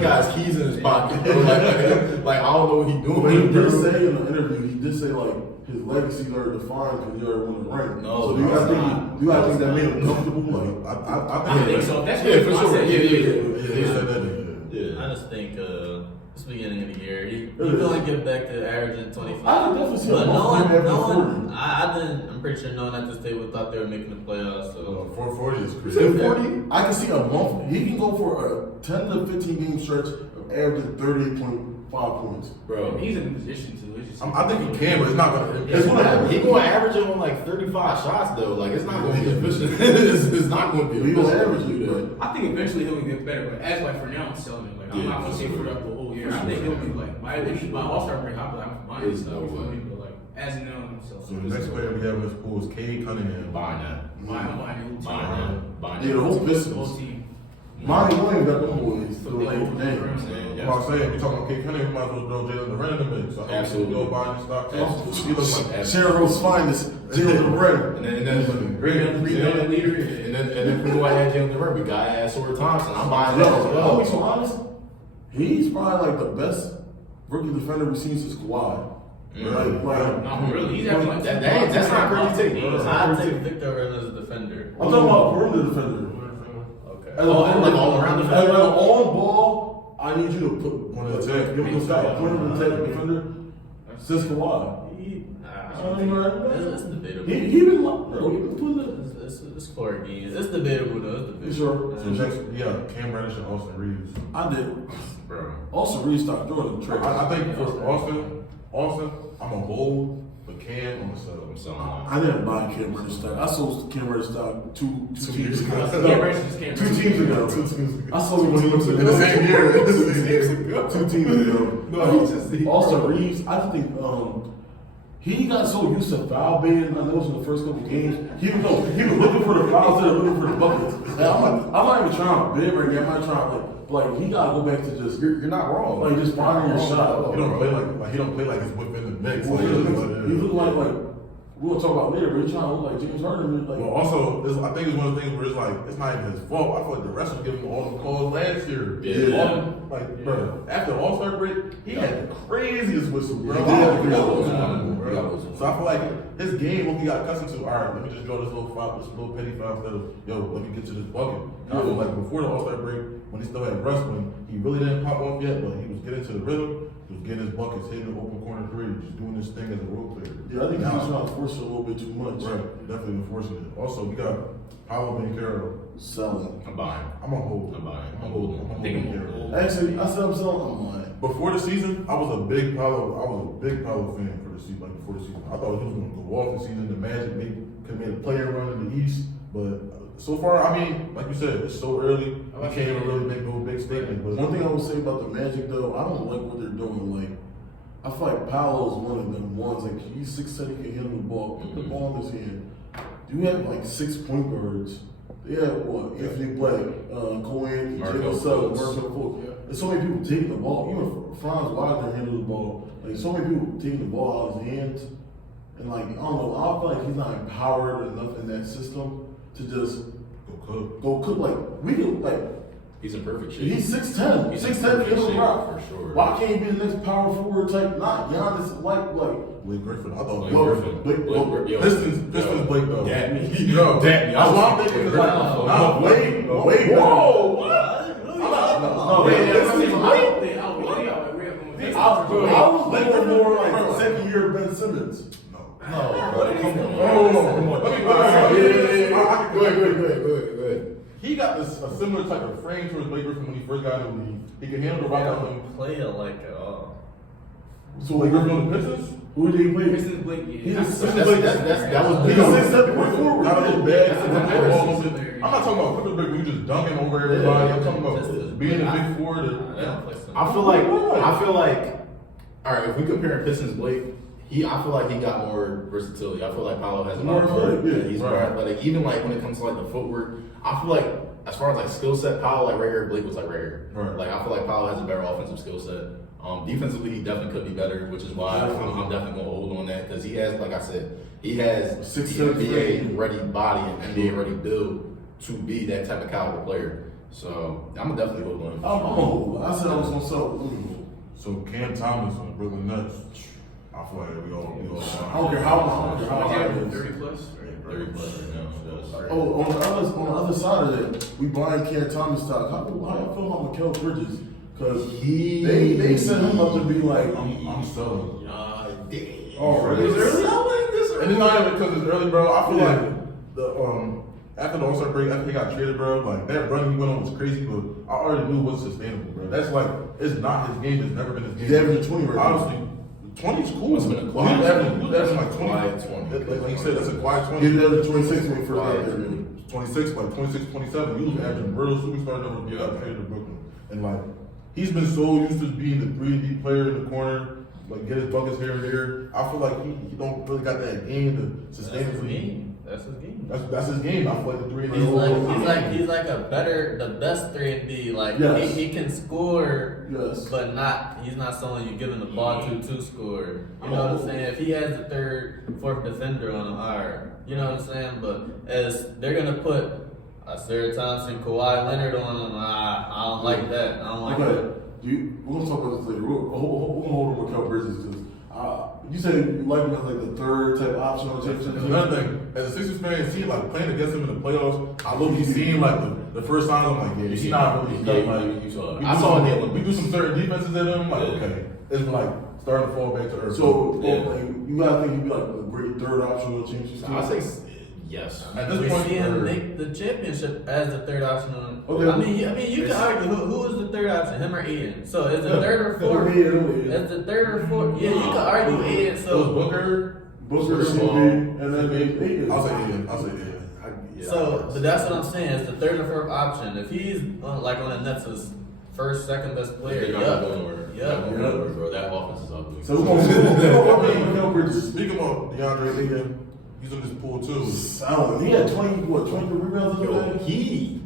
got his keys in his pocket, bro. Like I don't know what he doing. But he did bro. say in the interview, he did say like his legacy already defined because he already won the ring. No, so do you guys think that made him comfortable? Like I think so. That's Yeah, for what I sure. said. Yeah. I just think this beginning of the year, he can only get back to averaging 25. I can definitely see But a no month one, every no 40. one, I didn't. I'm pretty sure no one at this table thought they were making the playoffs. So 440 is You crazy. said 40? I can see a month. He can go for a 10 to 15 game stretch of averaging 38.5 points. Bro. He's in a position to. It's just, I think he can, but it's not gonna. It's gonna happen. He gonna average it on like 35 shots though. Like it's not gonna be efficient. it's not gonna be He was efficient. averaging, bro. I think eventually he'll get better, but as like for now, I'm selling it. Like I'm Yeah, not gonna for say sure. for up the whole year. For I think sure. he'll be like my All-Star break. I'm buying this stuff. No You feel way. me? But like as of now, I'm So selling. the next player we have in this pool is Cade Cunningham. Buying that. I'm buying the whole team. Buying Yeah, the whole The business. whole team. Monty Williams got them boys. So They like, open the damn. room. Yeah. What I'm saying, we talking about Cade Cunningham, we might as well throw Jalen Duran in the mix. So Absolutely. Go buying the stock. Absolutely. He looks like Cheryl's finest, Jalen Duran. And then Rebound leader. And then we go ahead Jalen Duran. We got ass Sword Thompson. I'm buying that as I'll well. be so honest. He's probably like the best rookie defender we've seen since Kawhi. Mm. Like, No, really, he's having like That's not crazy take, bro. I take Victor Rim as a defender. I'm talking about perimeter defender. Okay. As a- like all around As defender? an on ball, I need you to put One of the tech. give me a point of attack defender since Kawhi. It's debatable. He been like, bro, he been putting it. It's Corey Gaines. It's debatable though. It's debatable. Sure. So next, we got Cam Reddish and Austin Reeves. I did. Bro. Also, restart Jordan trade. I think for Austin, I'm a hold, but Cam, I'm a sell. I'm selling I didn't buy Cam Reddish stock. I sold Cam Reddish stock two teams years ago. ago. Yeah, Reddish just came. 2 teams ago. 2 teams ago. I sold him when he went to In the same year. 2 teams ago. No, he just- Austin Reeves, I just think he got so used to foul baiting. I noticed in the first couple games, he was looking for the fouls instead of looking for the buckets. And I'm not even trying to bid right now. I'm not trying to like he gotta go back to just You're not wrong. like just finding your shot. He don't play like he's within the mix. Well, Like, he look like we'll talk about later, but he's trying to look like James Harden. Like, Well, also, I think it's one of the things where it's like, it's not even his fault. I feel like the rest was giving him all the calls last year. Yeah. Bro, after the All-Star break, he had the craziest whistle, bro. Yeah, he had the He got craziest whistle, whistle. bro. So I feel like his game, when he got accustomed to, all right, let me just draw this little foul, this little petty foul instead of, yo, let me get to this bucket. I feel like before the All-Star break, when he still had rust, when he really didn't pop off yet, but he was getting to the rhythm, he was getting his buckets, hitting the open corner three, just doing this thing as a role player. yeah, I think he was Now- trying to force it a little bit too much. Right, definitely enforcing it. Also, we got Paolo Banchero. Selling. I'm buying. I'm a hold. I'm buying. I'm holding. I'm I think I'm holding. hold. Actually, I said I'm selling. I'm lying. Before the season, I was a big Paolo fan for the season. Like before the season, I thought he was going to go off the season. The Magic could have made a player run in the East, but so far, I mean, like you said, it's so early. We can't even really make no big statement. But One thing I would say about the Magic though, I don't like what they're doing. Like, I feel like Paolo's one of them ones. Like, he's 6'7", he can handle the ball. Put the ball in his hand. You have like 6 point guards. They have what? Anthony Black, Cohen, Markel Jalen Sutton, Fultz. Markel Fultz. There's so many people taking the ball. Even Franz Wagner handles the ball. Like, so many people taking the ball out of his hands. And like, I don't know, I feel like he's not empowered enough in that system to just go cook. Like, we could, like, He's in perfect shape. he's 6'10". He's in 6'10", perfect he's a shape, rock. for sure. Why can't he be the next power forward type? Not Giannis, like, Blake Griffin, I thought Blake Well, Griffin. Blake- Blake- yo, Pistons Blake though. Dap me. Yo, Dap me. That's what I'm thinking. It's like, nah, Blake. Whoa, what? No, wait, Pistons wait, Blake. I was thinking more like second year Ben Simmons. No. Come on. Let me Go ahead. He got a similar type of frame towards Blake Griffin when he first got in the league. He can handle the They rock. don't play alike at all. So like Griffin on the Pistons? Who did he play? Pistons Blake, yeah. That was He big. was 6'7" forward. Not a little bad. That's a I'm not talking about Griffin Blake. You just dunking over everybody. I'm talking about being a big four. They don't play some. I feel like, all right. If we compare Pistons Blake, I feel like he got more versatility. I feel like Paolo has a More lot more. athletic, yeah. He's more athletic. Even like when it comes to like the footwork, I feel like as far as like skill set, Paolo like right here, Blake was like right here. Right. Like I feel like Paolo has a better offensive skill set. Defensively, he definitely could be better, which is why I'm definitely gonna hold on that because he has, like I said, he has 6'7" NBA ready body and NBA ready build to be that type of caliber player. So I'm gonna definitely hold on. I'm old. I said I was gonna sell. So Cam Thomas on the Brooklyn Nets. I feel like we all. I don't care how long. How much you 30 plus? 30 plus right now. So that's- Oh, on the other side of that, we buying Cam Thomas stock. How y'all feel about Mikal Bridges? Because they set him up to be like I'm selling. Damn. Oh, really? And it's not even because it's early, bro. I feel like the after the All-Star break, after he got traded, bro, like that run he went on was crazy, but I already knew what's sustainable, bro. That's like it's not his game. It's never been his game. He's averaging 20 right now. Honestly, 20 is cool. It's been a quiet He was averaging like 20. quiet 20. Like you said, that's a quiet 20. he did average 26 when he first got Quiet there. 20. 26, like 26, 27. He was averaging real superstar numbers. He got traded to Brooklyn, and like he's been so used to being the 3D player in the corner, like get his buckets here and there. I feel like he don't really got that game to sustain That's his it. game. That's his game. That's his game. I feel like the 3D. He's like the best 3-and-D. Like Yes. he can score, Yes. but he's not someone you giving the ball to score. You know what I'm saying? If he has the third, fourth defender on him, alright. You know what I'm saying? But as they're gonna put Sarah Thompson, Kawhi Leonard on him, I don't like that. I don't like that. Okay, we're gonna talk about this later. We're gonna hold on with Mikal Bridges because you said you like him as like the third type option on the championship team. Another thing, as a Sixers fan, see like playing against him in the playoffs, I love seeing like the first signs. I'm like, yeah, he's not really stuff like. you saw it. We I do saw some- it in the Olympics. We do some certain defenses at him. Like, Yeah. okay, it's like starting to fall back to earth. So Yeah. like, you gotta think he'd be like a great third option on the championship team. I say yes. at this We point, see him we're- make the championship as the third option on. Okay. I mean, you can argue who is the third option, him or Aiden. So is the third or fourth? Yeah. Is the third or fourth? Yeah, you can argue Aiden. it was So Booker. Booker, Chris CP, Paul. and then Aiden. I'll say Aiden. but that's what I'm saying. It's the third or fourth option. If he's like on the Nets as first, second best player, They're not going nowhere. yeah. They're not going nowhere, bro. That offense is ugly. So we're gonna I mean, Mikal Bridges. speaking of DeAndre Ayton, he's in this pool too. Solid. He had 23 rebounds the Yo, other day? he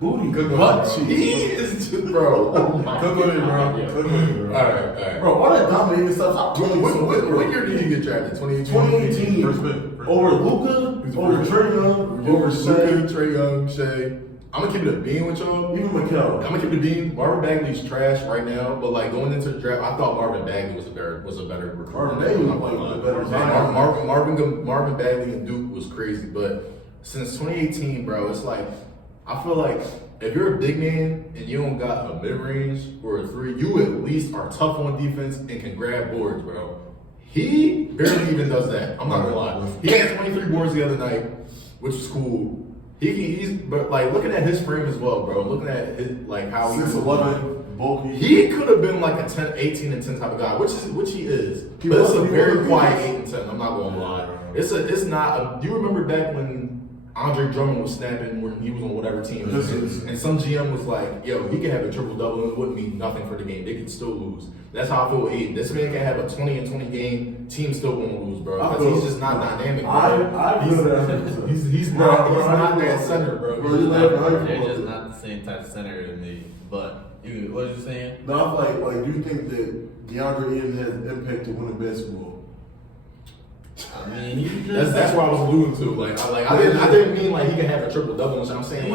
Booty. Good butt one. cheeks. he is just, bro. Oh my Good with it, bro. God. Good with it, bro. All right. Bro, all that dominating stuff. Stop doing so What year did he get drafted? 2018. 2018. First pick. Over Luka, over Trae Young, over Shea, Trae Young, Shea. I'm gonna keep it a bean with y'all. even I'm Mikal. gonna keep it a bean. Marvin Bagley's trash right now, but like going into the draft, I thought Marvin Bagley was a better recruit. Marvin Bagley was like a better Marvin Bagley and Duke was crazy, but since 2018, bro, it's like I feel like if you're a big man and you don't got a mid range or a three, you at least are tough on defense and can grab boards, bro. He barely even does that. I'm not gonna lie. He had 23 boards the other night, which was cool. But like looking at his frame as well, bro. Looking at his, like how he's 6'11", bulky. he could have been like a 10, 18 and 10 type of guy, which he is. He But it's was- a he very was. quiet 8 and 10. I'm not gonna lie. It's not. Do you remember back when Andre Drummond was snapping when he was on whatever team, and some GM was like, "Yo, he could have a triple double and it wouldn't mean nothing for the game. They could still lose." That's how I feel with Aiden. This man can have a 20 and 20 game. Team still gonna lose, bro. I Because feel- he's just not dynamic. Bro. I feel that. He's Bro, not bro, that center, bro. Bro, you laughing, how you They're feel just about not the same type of center to me. But what you saying? that? No, I'm like, do you think that DeAndre Ayton has impact to winning basketball? I mean, he just That's what I was alluding to. I didn't mean like he can have a triple double. I'm saying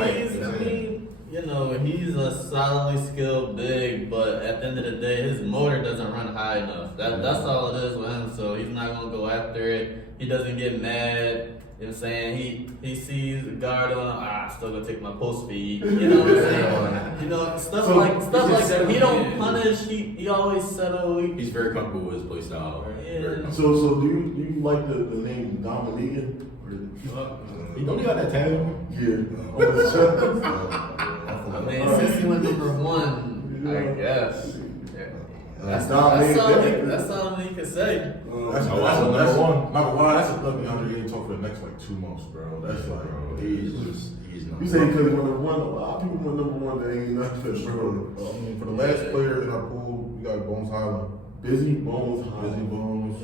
he's a solidly skilled big, but at the end of the day, his motor doesn't run high enough. That's all it is with him. So he's not gonna go after it. He doesn't get mad. You know what I'm saying? He sees a guard on him, I'm still gonna take my post feed. You know what I'm saying? You know, stuff like that. He don't punish, he always settle. he's very comfortable with his play style. Yeah. Very comfortable. So do you like the name Dominican? He don't got that tag. Yeah. On his chest. I mean, since he went number 1, I guess. That's dominated. all he can say. That's number one. Not gonna lie, that's a thug DeAndre Ayton talk for the next like 2 months, bro. That's like, bro, He's not. You say because he went number 1. A lot of people went number 1. That ain't nothing, bro. I mean, for the last player in our pool, we got Bones Highland. Busy Bones. Busy Bones.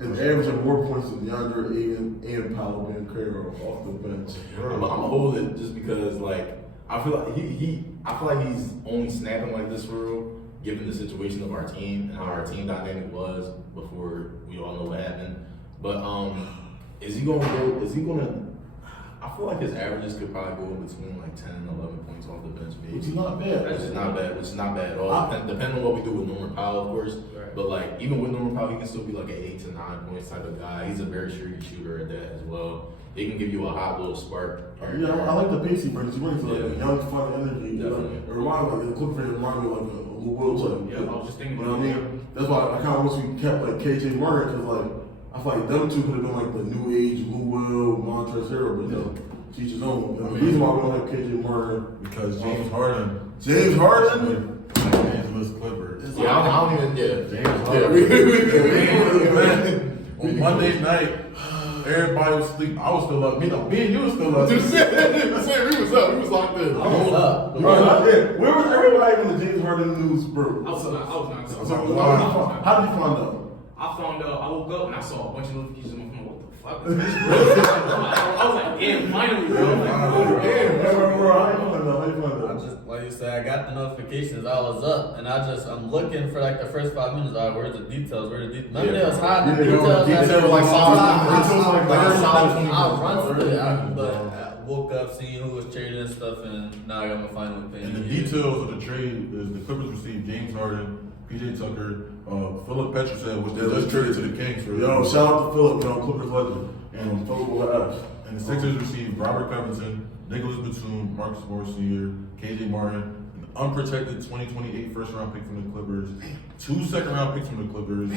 And averaging more points than DeAndre Ayton and Paolo Banchero off the bench. I'm gonna hold it just because, like, I feel like I feel like he's only snapping like this for real, given the situation of our team and how our team dynamic was before we all know what happened. But is he gonna go? Is he gonna? I feel like his averages could probably go in between like 10 and 11 points off the bench, maybe. Which is not bad. Which is not bad. Which is not bad at all. Depending on what we do with Norman Powell, of course. Right. But like even with Norman Powell, he can still be like an 8 to 9 points type of guy. He's a very shrewd shooter at that as well. He can give you a hot little spark. Yeah, I like the pace he brings. He brings like a Yeah. young, fun energy. Definitely. It reminds me, like, the Clippers remind me like a Lou Will type. Yeah, I was just thinking You know what I mean? That's why I kind of wish we kept like KJ Murray because like I feel like them two could have been like the new age Lou Will, Montrezl Harrell, but you know, teach his own. The reason why we don't have KJ Murray Because James Harden. James Harden. Los Angeles Clippers. Yeah, I don't even. Yeah, James Yeah, Harden. On Monday night, everybody was asleep. I was still up. Me and you was still up. we was up. We was locked in. I was up. Where was everybody when the James Harden news broke? I was not. So, how did you find out? I found out. I woke up and I saw a bunch of notifications on my phone. What the fuck is this, bro? I was like, damn, finally, bro. I'm like, oh, damn. How you find out? I just, like you said, I got the notifications. I was up, and I'm looking for like the first 5 minutes. All right, where's the details? Remember they was hiding the details. Details like solid. I run to it, but I woke up seeing who was trading and stuff, and now I got my final opinion. And the details of the trade is the Clippers received James Harden, PJ Tucker, Philip Petrusev, which they just traded to the Kings for. Yo, shout out to Philip, Clippers legend. And Philip with an F. And the Sixers received Robert Covington, Nicholas Batum, Marcus Morris Sr., KJ Martin, an unprotected 2028 first-round pick from the Clippers, 2 second-round picks from the Clippers,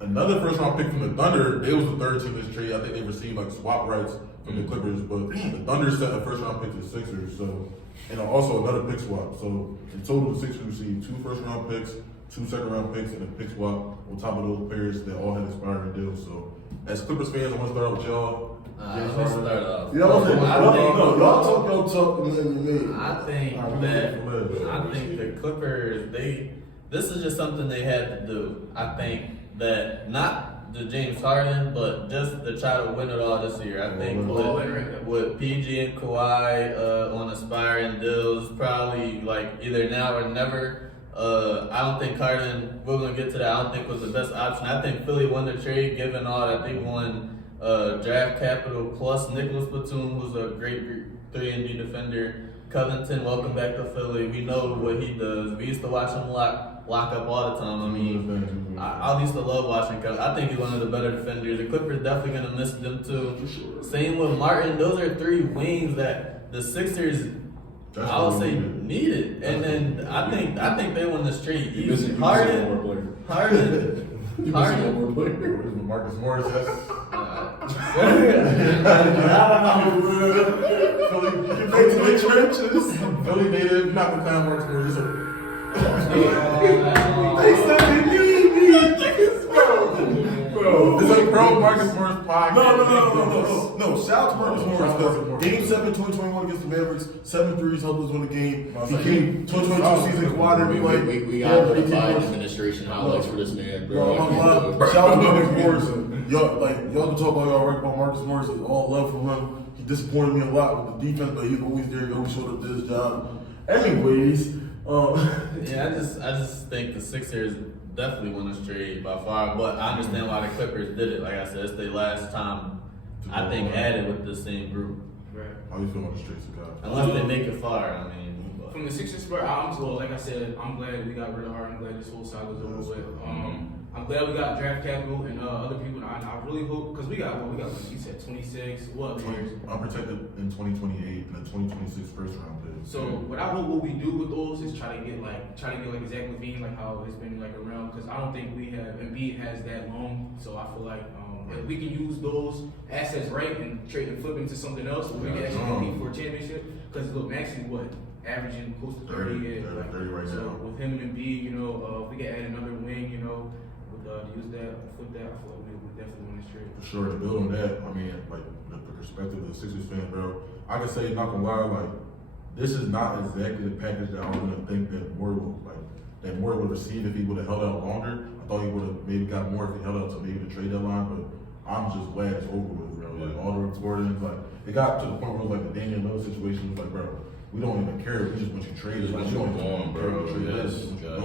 another first-round pick from the Thunder. They was the third team in this trade. I think they received like swap rights from the Clippers, but the Thunder sent a first-round pick to the Sixers. So, and also another pick swap. So in total, the Sixers received 2 first-round picks, 2 second-round picks, and a pick swap on top of those players that all had expiring deals. So as Clippers fans, I want to start out with y'all. Let me start off. Y'all talk, and then you made. I think the Clippers, this is just something they had to do. I think that not the James Harden, but just to try to win it all this year. I think with PG and Kawhi on aspiring deals, probably like either now or never. I don't think Harden, we're going to get to that, I don't think was the best option. I think Philly won the trade given all that they won draft capital plus Nicholas Batum, who's a great 3-and-D defender. Covington, welcome back to Philly. We know what he does. We used to watch him lock up all the time. I mean, I used to love watching Covington. I think he's one of the better defenders. The Clippers definitely going to miss them too. Same with Martin. Those are 3 wings that the Sixers, I would say, needed. And then I think they won this trade easy. Harden. Marcus Morris, yes. Philly native, not the kind of Marcus Morris. They said they need me. Bro. It's a pro Marcus Morris podcast. No. Shout out to Marcus Morris because Game 7, 2021 against the Mavericks, 7 threes helped us win the game. He came 2022 season quad We got the Biden administration highlights for this man, bro. Shout out to Marcus Morris. Y'all can talk about y'all right about Marcus Morris. All love from him. He disappointed me a lot with the defense, but he's always there. He always showed up to his job. Anyways, yeah, I just think the Sixers definitely won this trade by far, but I understand why the Clippers did it. Like I said, it's their last time, I think, added with the same group. Right. How you feel about the streets of God? Unless they make it far, I mean. From the Sixers, bro, like I said, I'm glad we got rid of Harden. I'm glad this whole saga's over with. I'm glad we got draft capital and other people. And I really hope, because we got, you said 26, what years? Unprotected in 2028 and a 2026 first round pick. So what I hope what we do with those is try to get like Zach LaVine, like how it's been like around, because I don't think we have Embiid has that long. So I feel like if we can use those assets right and trade and flip into something else, we can actually compete for a championship. Because look, Maxey, what averaging close to 30, 30. Yeah, 30 right so now. with him and Embiid, if we can add another wing, with use that, flip that, I feel like we would definitely win this trade. For sure, to build on that, I mean, like the perspective of the Sixers fan, bro. I can say, not gonna lie, like this is not exactly the package that I was gonna think that Moore would receive if he would have held out longer. I thought he would have maybe got more if he held out to maybe the trade deadline, but I'm just glad it's over with, bro. Like all the reporting, like it got to the point where it was like the Damian Lillard situation was like, bro, we don't even care. We just want you traded. Like, you don't even Gone, care bro. what you trade Yes, is. yes.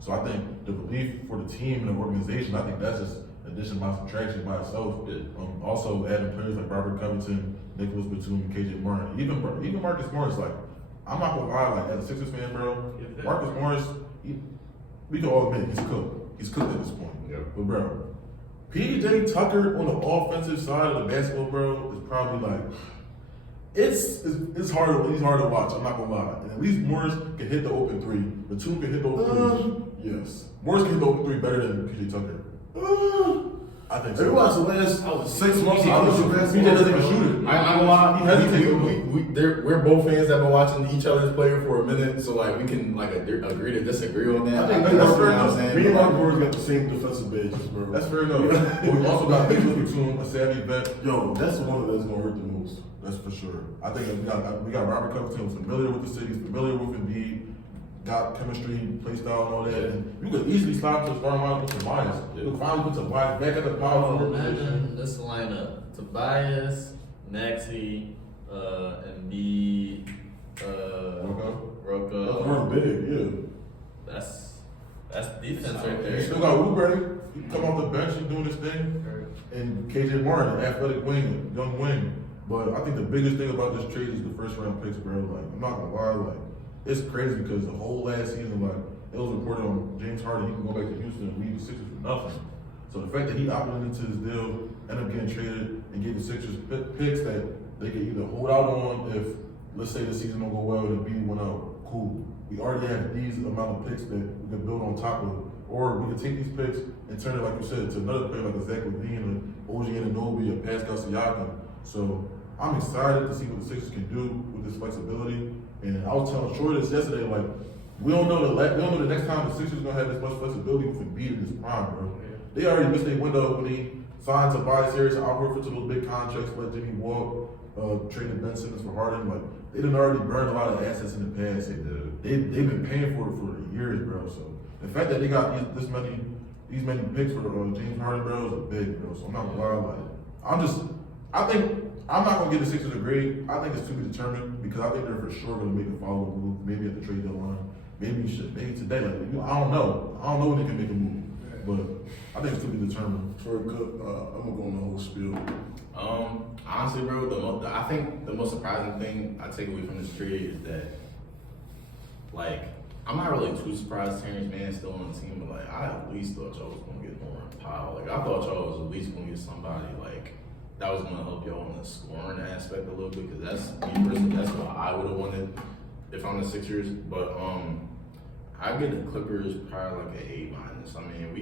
So I think the belief for the team and the organization, I think that's just addition by subtraction by itself. Yeah. Also adding players like Robert Covington, Nicholas Batum, and KJ Martin. Even Marcus Morris, like, I'm not gonna lie, like as a Sixers fan, bro, Marcus Morris, we can all admit he's cooked. He's cooked at this point. Yeah. But bro, PJ Tucker on the offensive side of the basketball, bro, is probably like it's hard. He's hard to watch. I'm not gonna lie. And at least Morris can hit the open three. Batum can hit the open three. Yes, Morris can hit the open three better than PJ Tucker. I think Have you so. watched the last 6 months? I was PJ doesn't even shoot it. I ain't gonna lie. He hesitates. We're both fans that have been watching each other's player for a minute, so like we can like agree to disagree on that. I think that's fair enough. Me and Mark Gordon got the same defensive benches, bro. That's fair enough. But we also got Nicholas Batum, a savvy vet. Yo, that's the one that's gonna hurt the most. That's for sure. I think we got Robert Covington, who's familiar with the city, familiar with Embiid, got chemistry, play style, and all that. And you could easily slide to the starting lineup with Tobias. You could finally put Tobias back at the power forward position. Imagine this lineup: Tobias, Maxey, Embiid, Rocco. That's hard big, yeah. That's defense right You there. still got Oubre. He come off the bench, he's doing his thing. And KJ Martin, athletic wing, young wing. But I think the biggest thing about this trade is the first round picks, bro. Like, I'm not gonna lie, like, it's crazy because the whole last season, like, it was reported on James Harden, he can go back to Houston and leave the Sixers for nothing. So the fact that he opted into this deal, ended up getting traded, and gave the Sixers picks that they could either hold out on if, let's say, the season don't go well and Embiid went out, cool. We already have these amount of picks that we can build on top of, or we can take these picks and turn it, like you said, to another player like a Zach LaVine, or OG Anunoby, or Pascal Siakam. So I'm excited to see what the Sixers can do with this flexibility. And I was telling Troy this yesterday, like, we don't know the next time the Sixers gonna have this much flexibility with Embiid in this prime, bro. They already missed their window when he signed Tobias Harris and Al Horford to those big contracts, let Jimmy walk, trading Ben Simmons for Harden. Like, they done already burned a lot of assets in the past. They've been paying for it for years, bro. So the fact that they got these many picks for James Harden, bro, is big, bro. So I'm not gonna lie, like, I think I'm not gonna give the Sixers a grade. I think it's to be determined because I think they're for sure gonna make a follow-up move, maybe at the trade deadline, maybe today. Like, I don't know. I don't know when they can make a move, but I think it's to be determined. For a good, I'm gonna go on the whole spiel. Honestly, bro, I think the most surprising thing I take away from this trade is that, like, I'm not really too surprised Terrence Mann's still on the team, but like, I at least thought y'all was gonna get Norman Powell. Like, I thought y'all was at least gonna get somebody like that was gonna help y'all in the scoring aspect a little bit, because that's me personally, that's what I would have wanted if I'm the Sixers. But I get the Clippers probably like an A-. I mean,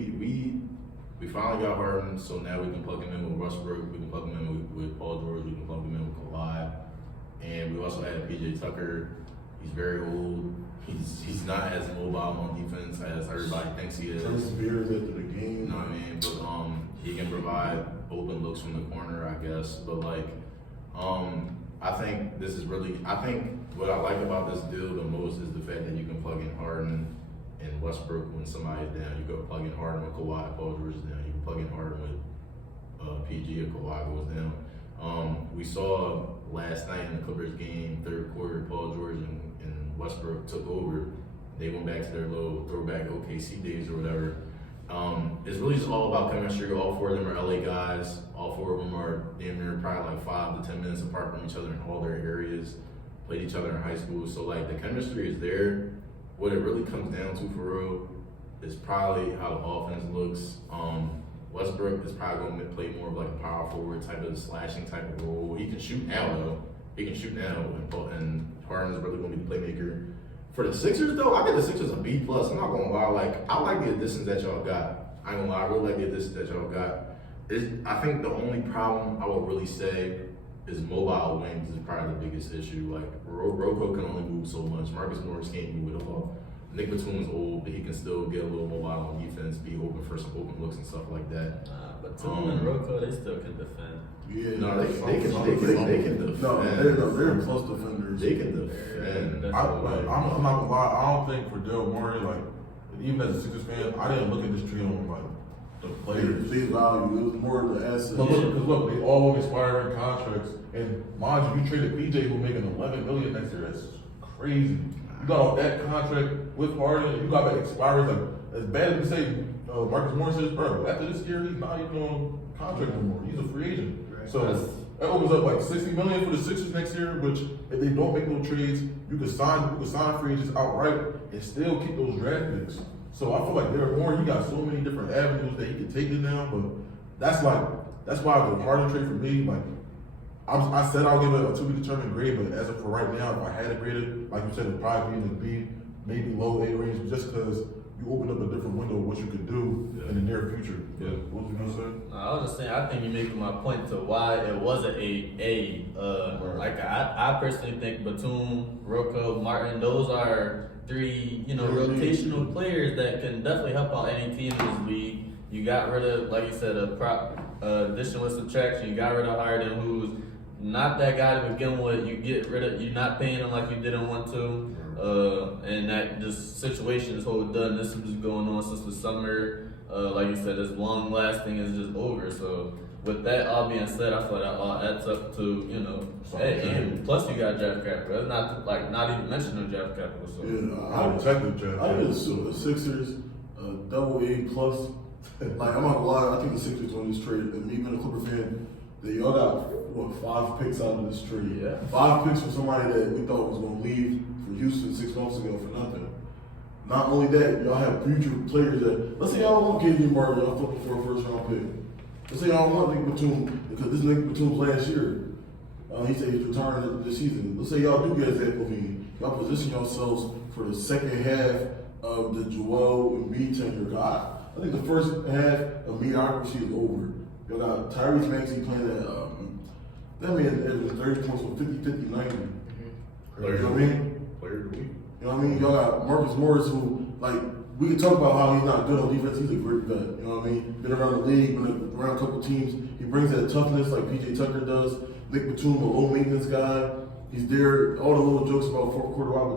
we finally got Harden, so now we can plug him in with Westbrook, we can plug him in with Paul George, we can plug him in with Kawhi, and we also had PJ Tucker. He's very old. He's not as mobile on defense as everybody thinks he is. Turns beers after the game. You know what I mean? But he can provide open looks from the corner, I guess. But like, I think this is really. I think what I like about this deal the most is the fact that you can plug in Harden and Westbrook when somebody's down. You go plug in Harden with Kawhi, Paul George is down. You can plug in Harden with PG if Kawhi goes down. We saw last night in the Clippers game, third quarter, Paul George and Westbrook took over. They went back to their little throwback OKC days or whatever. It's really just all about chemistry. All four of them are LA guys. All four of them are damn near probably like 5 to 10 minutes apart from each other in all their areas. Played each other in high school. So like the chemistry is there. What it really comes down to for real is probably how the offense looks. Westbrook is probably going to play more of like a power forward type of slashing type of role. He can shoot now though. He can shoot now, and Harden is really going to be the playmaker. For the Sixers though, I give the Sixers a B+. I'm not going to lie. Like, I like the additions that y'all got. I ain't going to lie. I really like the additions that y'all got. I think the only problem I would really say his mobile wings is probably the biggest issue. Like Rocco can only move so much. Marcus Morris can't move at all. Nick Batum's old, but he can still get a little mobile on defense, be open for some open looks and stuff like that. But Batum and Rocco, they still can defend. Yeah, No, they can defend. No, they're plus defenders. They can defend. I'm not gonna lie. I don't think for Daryl Morey, like even as a Sixers fan, I didn't look at this tree on like the players. Face value. It was more of the asset. But look, they all expiring contracts, and mind you, you traded PJ who making $11 million next year. That's crazy. You got all that contract with Harden, and you got that expiring. Like as bad as we say, Marcus Morris is, bro. After this year, he's not even on contract anymore. He's a free agent. Right. So that opens up like $60 million for the Sixers next year. Which if they don't make no trades, you can sign free agents outright and still keep those draft picks. So I feel like Daryl Morey, he got so many different avenues that he can take it now. But that's why the Harden trade for me, like. I said I'll give it a to be determined grade, but as of for right now, if I had to grade it, like you said, it'd probably be in the B, maybe low A range, just because you open up a different window of what you could do in the near future. Yeah. What was you gonna say? I was just saying, I think you're making my point to why it wasn't a Right. like I personally think Batum, Rocco, Martin, those are three, rotational players that can definitely help out any team in this league. You got rid of, like you said, a prop addition with subtraction. You got rid of Harden, who's not that guy to begin with. You're not paying him like you didn't want to. And that this situation is whole done. This has been going on since the summer. Like you said, this long lasting is just over. So with that all being said, I feel that all adds up to, and plus you got draft capital. That's not even mentioning draft capital. So Yeah, I protected draft. I give the Sixers double A plus. Like I'm not gonna lie, I think the Sixers won this trade. And me being a Clipper fan, y'all got 5 picks out of this trade. Yeah. 5 picks for somebody that we thought was gonna leave for Houston 6 months ago for nothing. Not only that, y'all have future players that, let's say y'all want KD Martin, y'all flipping for a first round pick. Let's say y'all want Nick Batum, because this Nick Batum's last year. He said he's retiring this season. Let's say y'all do get Zach LaVine. Y'all position yourselves for the second half of the Joel Embiid tenure. I think the first half of mediocrity is over. Y'all got Tyrese Maxey playing at, that man averaging 30 points with 50, 50, 90. You know what I mean? Player of the week. You know what I mean? Y'all got Marcus Morris, who, like, we can talk about how he's not good on defense. He's a great vet. You know what I mean? Been around the league, been around a couple teams. He brings that toughness like PJ Tucker does. Nick Batum, a low maintenance guy. He's there. All the little jokes about fourth quarter wide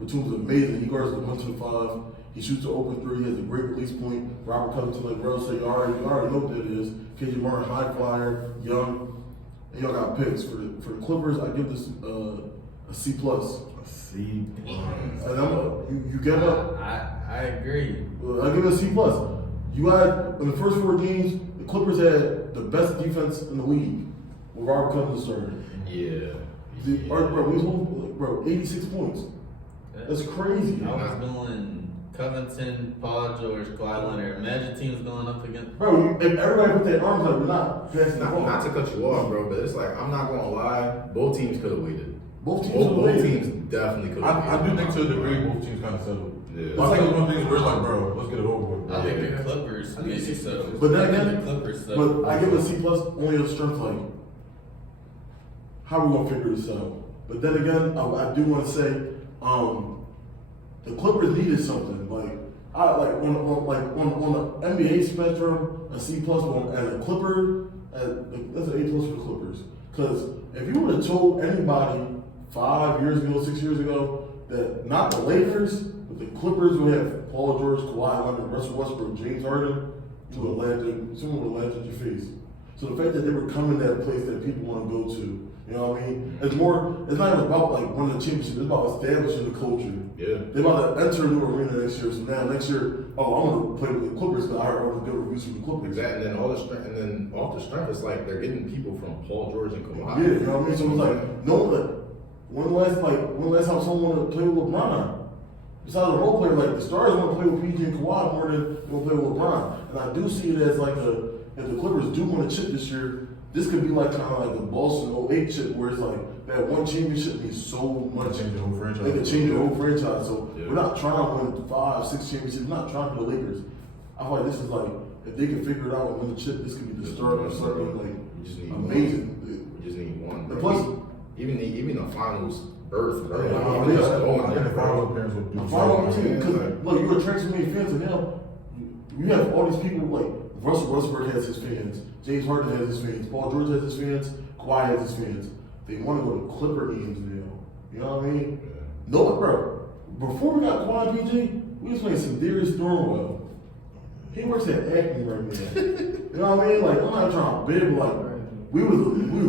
Batum's amazing. He guards the 1 to the 5. He shoots the open 3. He has a great release point. Robert Covington, like Rose said, you already know what that is. KJ Martin, high flyer, young. And y'all got picks. For the Clippers, I give this a C+. A C+. And you get up. I agree. I give it a C+. You had, in the first 4 games, the Clippers had the best defense in the league with Robert Covington starting. Yeah. Bro, 86 points. That's crazy. I was going Covington, Paul George, Kawhi Leonard. Imagine teams going up against. Bro, if everybody put their arms like we're not passing the ball. Not to cut you off, bro, but it's like, I'm not gonna lie, both teams could have waited. Both teams Definitely could have I do think to a degree both teams kind of settled. Yeah. I think it's one of these where it's like, bro, let's get it over with. I think the Clippers maybe so. But then I think again, the Clippers so. but I give it a C+ only on strength, like, how we gonna figure this out? But then again, I do want to say, the Clippers needed something. Like on the NBA spectrum, a C+ one as a Clipper, that's an A+ for the Clippers. Because if you would have told anybody 5 years ago, 6 years ago, that not the Lakers, but the Clippers would have Paul George, Kawhi Leonard, Russell Westbrook, James Harden, someone would have laughed at your face. So the fact that they were coming to that place that people want to go to, you know what I mean? It's not even about like winning the championship, it's about establishing the culture. Yeah. They're about to enter a new arena next year. So now next year, I'm gonna play with the Clippers because I heard all the good reviews from the Clippers. Exactly, and then off the strength, it's like they're getting people from Paul George and Kawhi. Yeah, you know what I mean? So it's like, no, like, when the last time someone wanted to play with LeBron? Besides the role player, like the stars want to play with PG and Kawhi more than they want to play with LeBron. And I do see it as like if the Clippers do win a chip this year, this could be like kind of like the Boston 08 chip where it's like that one championship means so much. Change the whole franchise. They could change the whole franchise. So Yeah. we're not trying to win 5, 6 championships. We're not trying to be the Lakers. I feel like this is like, if they can figure it out and win the chip, this could be the start of something like We just need amazing. We You just need one. And Bro. plus- even the finals berth, bro. Yeah, Like, I even mean, just I going think there, the bro. final appearance would do I'm the following same. too, because look, you attract so many fans, and now you have all these people like Russell Westbrook has his fans, James Harden has his fans, Paul George has his fans, Kawhi has his fans. They want to go to Clipper games now. You know what I mean? No, bro. Before we got Kawhi PG, we was playing some Darius Thornwell. He works at Acme right now. You know what I mean? Like I'm not trying to bid, but like we was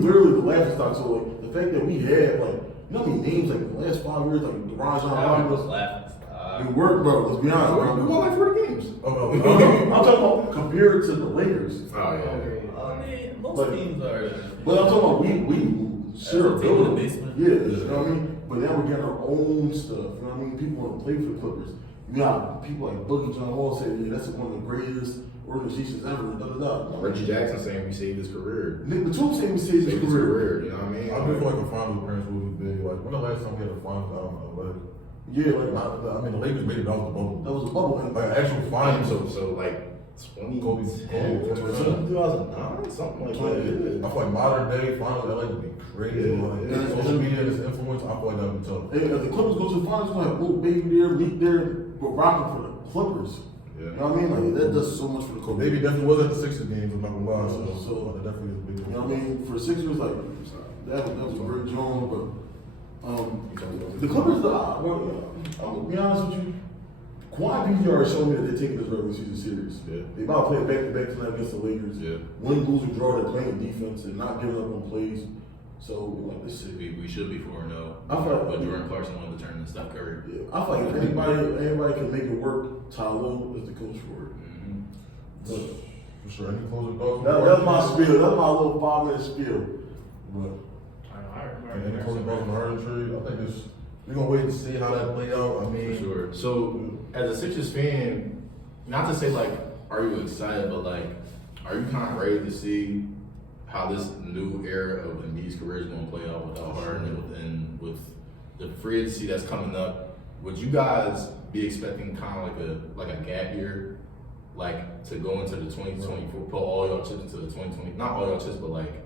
literally the laughing stock. So like the fact that we had like you know how many names like in the last 5 years like DeRozan That was Rondo. laughing. We worked, bro. Let's be honest, bro. We won like 40 games. I'm talking about compared to the Lakers. Oh yeah. I mean, most But- teams are. But I'm talking about we share As a a team in the building. basement. Yeah, you know what I mean? But now we're getting our own stuff. You know what I mean? People want to play for the Clippers. You got people like Boogie John Wall saying, yeah, that's one of the greatest organizations ever. Da da da. Reggie Jackson saying we saved his career. Nick Batum saying we saved his Saved his career. career. You know what I mean? I do feel like a final appearance would be big. Like when the last time we had a finals out in LA? Yeah, like I mean, the Lakers made it out the bubble. that was a bubble. And Like actual finals. So like 2010, Kobe. 2009, something like that. I feel like modern day finals LA would be crazy. Yeah, Like, yeah. social media and its influence, I feel like that would be tough. Hey, if the Clippers go to the finals, we'll have Luke Baby there, Leak there, but rocking for the Clippers. Yeah. You know what I mean? Like that does so much for the Clippers. Maybe definitely was at the Sixers games, I'm not gonna lie. So that definitely is a big deal. You know what I mean? For Sixers, like that was a great job, but the Clippers, I'm gonna be honest with you. Kawhi PG already showed me that they're taking this regular season serious. Yeah. They about to play back to back tonight against the Lakers. Yeah. Win, lose, or draw, they're playing defense and not giving up on plays. So like this shit. We should be 4-0. I feel like- But Jordan Clarkson wanted to turn into Steph Curry. Yeah, I feel like if anybody can make it work, Tylo is the coach for it. But For sure. Any closing thoughts? that's my spiel. That's my little 5-minute spiel. But Any closing thoughts on the Harden trade? I think it's we're gonna wait and see how that play out. I mean, For sure. So, as a Sixers fan, not to say like, are you excited, but like, are you kind of ready to see how this new era of Embiid's career is going to play out without Harden and with the free agency that's coming up? Would you guys be expecting kind of like a gap year, like to go into the 2024, put all y'all chips into the 2020, not all y'all chips, but like.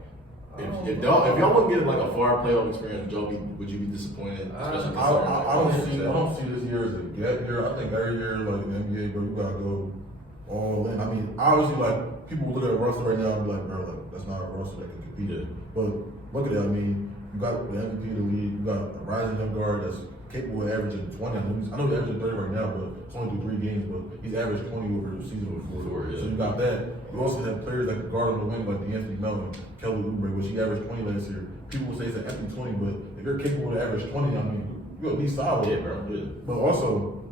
If y'all wouldn't get like a far playoff experience, would you be disappointed? Especially I don't see this year as a gap year. I think every year, like in the NBA, bro, you gotta go all in. I mean, obviously, like people will look at Russell right now and be like, bro, like that's not a Russell that can compete. Yeah. But look at it. I mean, you got the MVP of the league. You got a rising young guard that's capable of averaging 20. I know he's averaging 30 right now, but it's only through 3 games. But he's averaged 20 over the season before. Yeah. So you got that. You also have players that can guard on the wing like Anthony Melton, Kelly Oubre, which he averaged 20 last year. People will say it's an empty 20, but if you're capable to average 20, I mean, you're at least solid. Yeah, bro. Yeah. But also,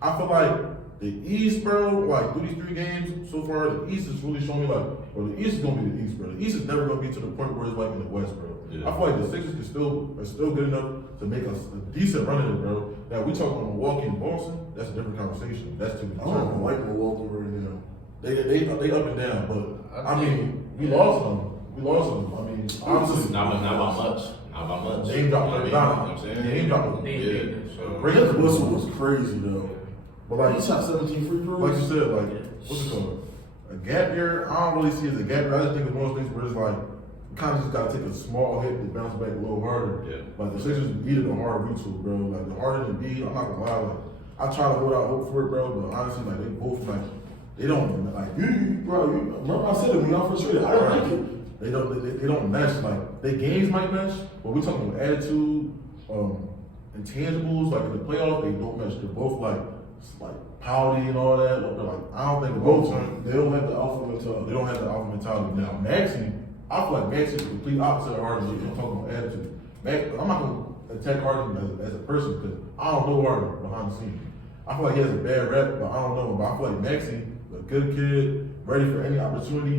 I feel like the East, bro, like through these 3 games so far, the East is really showing me like, well, the East is gonna be the East, bro. The East is never gonna be to the point where it's like in the West, bro. Yeah. I feel like the Sixers are still good enough to make a decent run in it, bro. Now we talk about Milwaukee and Boston, that's a different conversation. That's too. I don't even like Milwaukee right now. They up and down, but I mean, we lost them. I mean, obviously, Not by much. Not by much. Name drop You know what I mean? nah. You know what I'm saying? Name drop. Yeah. So, His whistle was crazy though. But like, He shot 17 free throws. like you said, like what's it called? A gap year. I don't really see it as a gap year. I just think it's one of those things where it's like you kind of just gotta take a small hit to bounce back a little harder. Yeah. Like the Sixers needed a hard retool, bro. Like the Harden and Embiid, I'm not gonna lie. Like I try to hold out hope for it, bro. But honestly, like they both like they don't like. Remember I said it when y'all first traded. I didn't like it. They don't mesh. Like their games might mesh, but we're talking about attitude, intangibles. Like in the playoffs, they don't mesh. They're both like pouty and all that. But like I don't think Both both. they don't have the alpha mentality. They don't have the alpha mentality. Now Maxey, I feel like Maxey is the complete opposite of Harden. If you're talking about attitude, I'm not gonna attack Harden as a person because I don't know Harden behind the scenes. I feel like he has a bad rep, but I don't know him. But I feel like Maxey, a good kid, ready for any opportunity,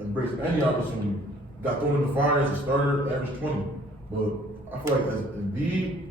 embrace any opportunity. Got thrown in the fire as a starter, average 20. But I feel like as Embiid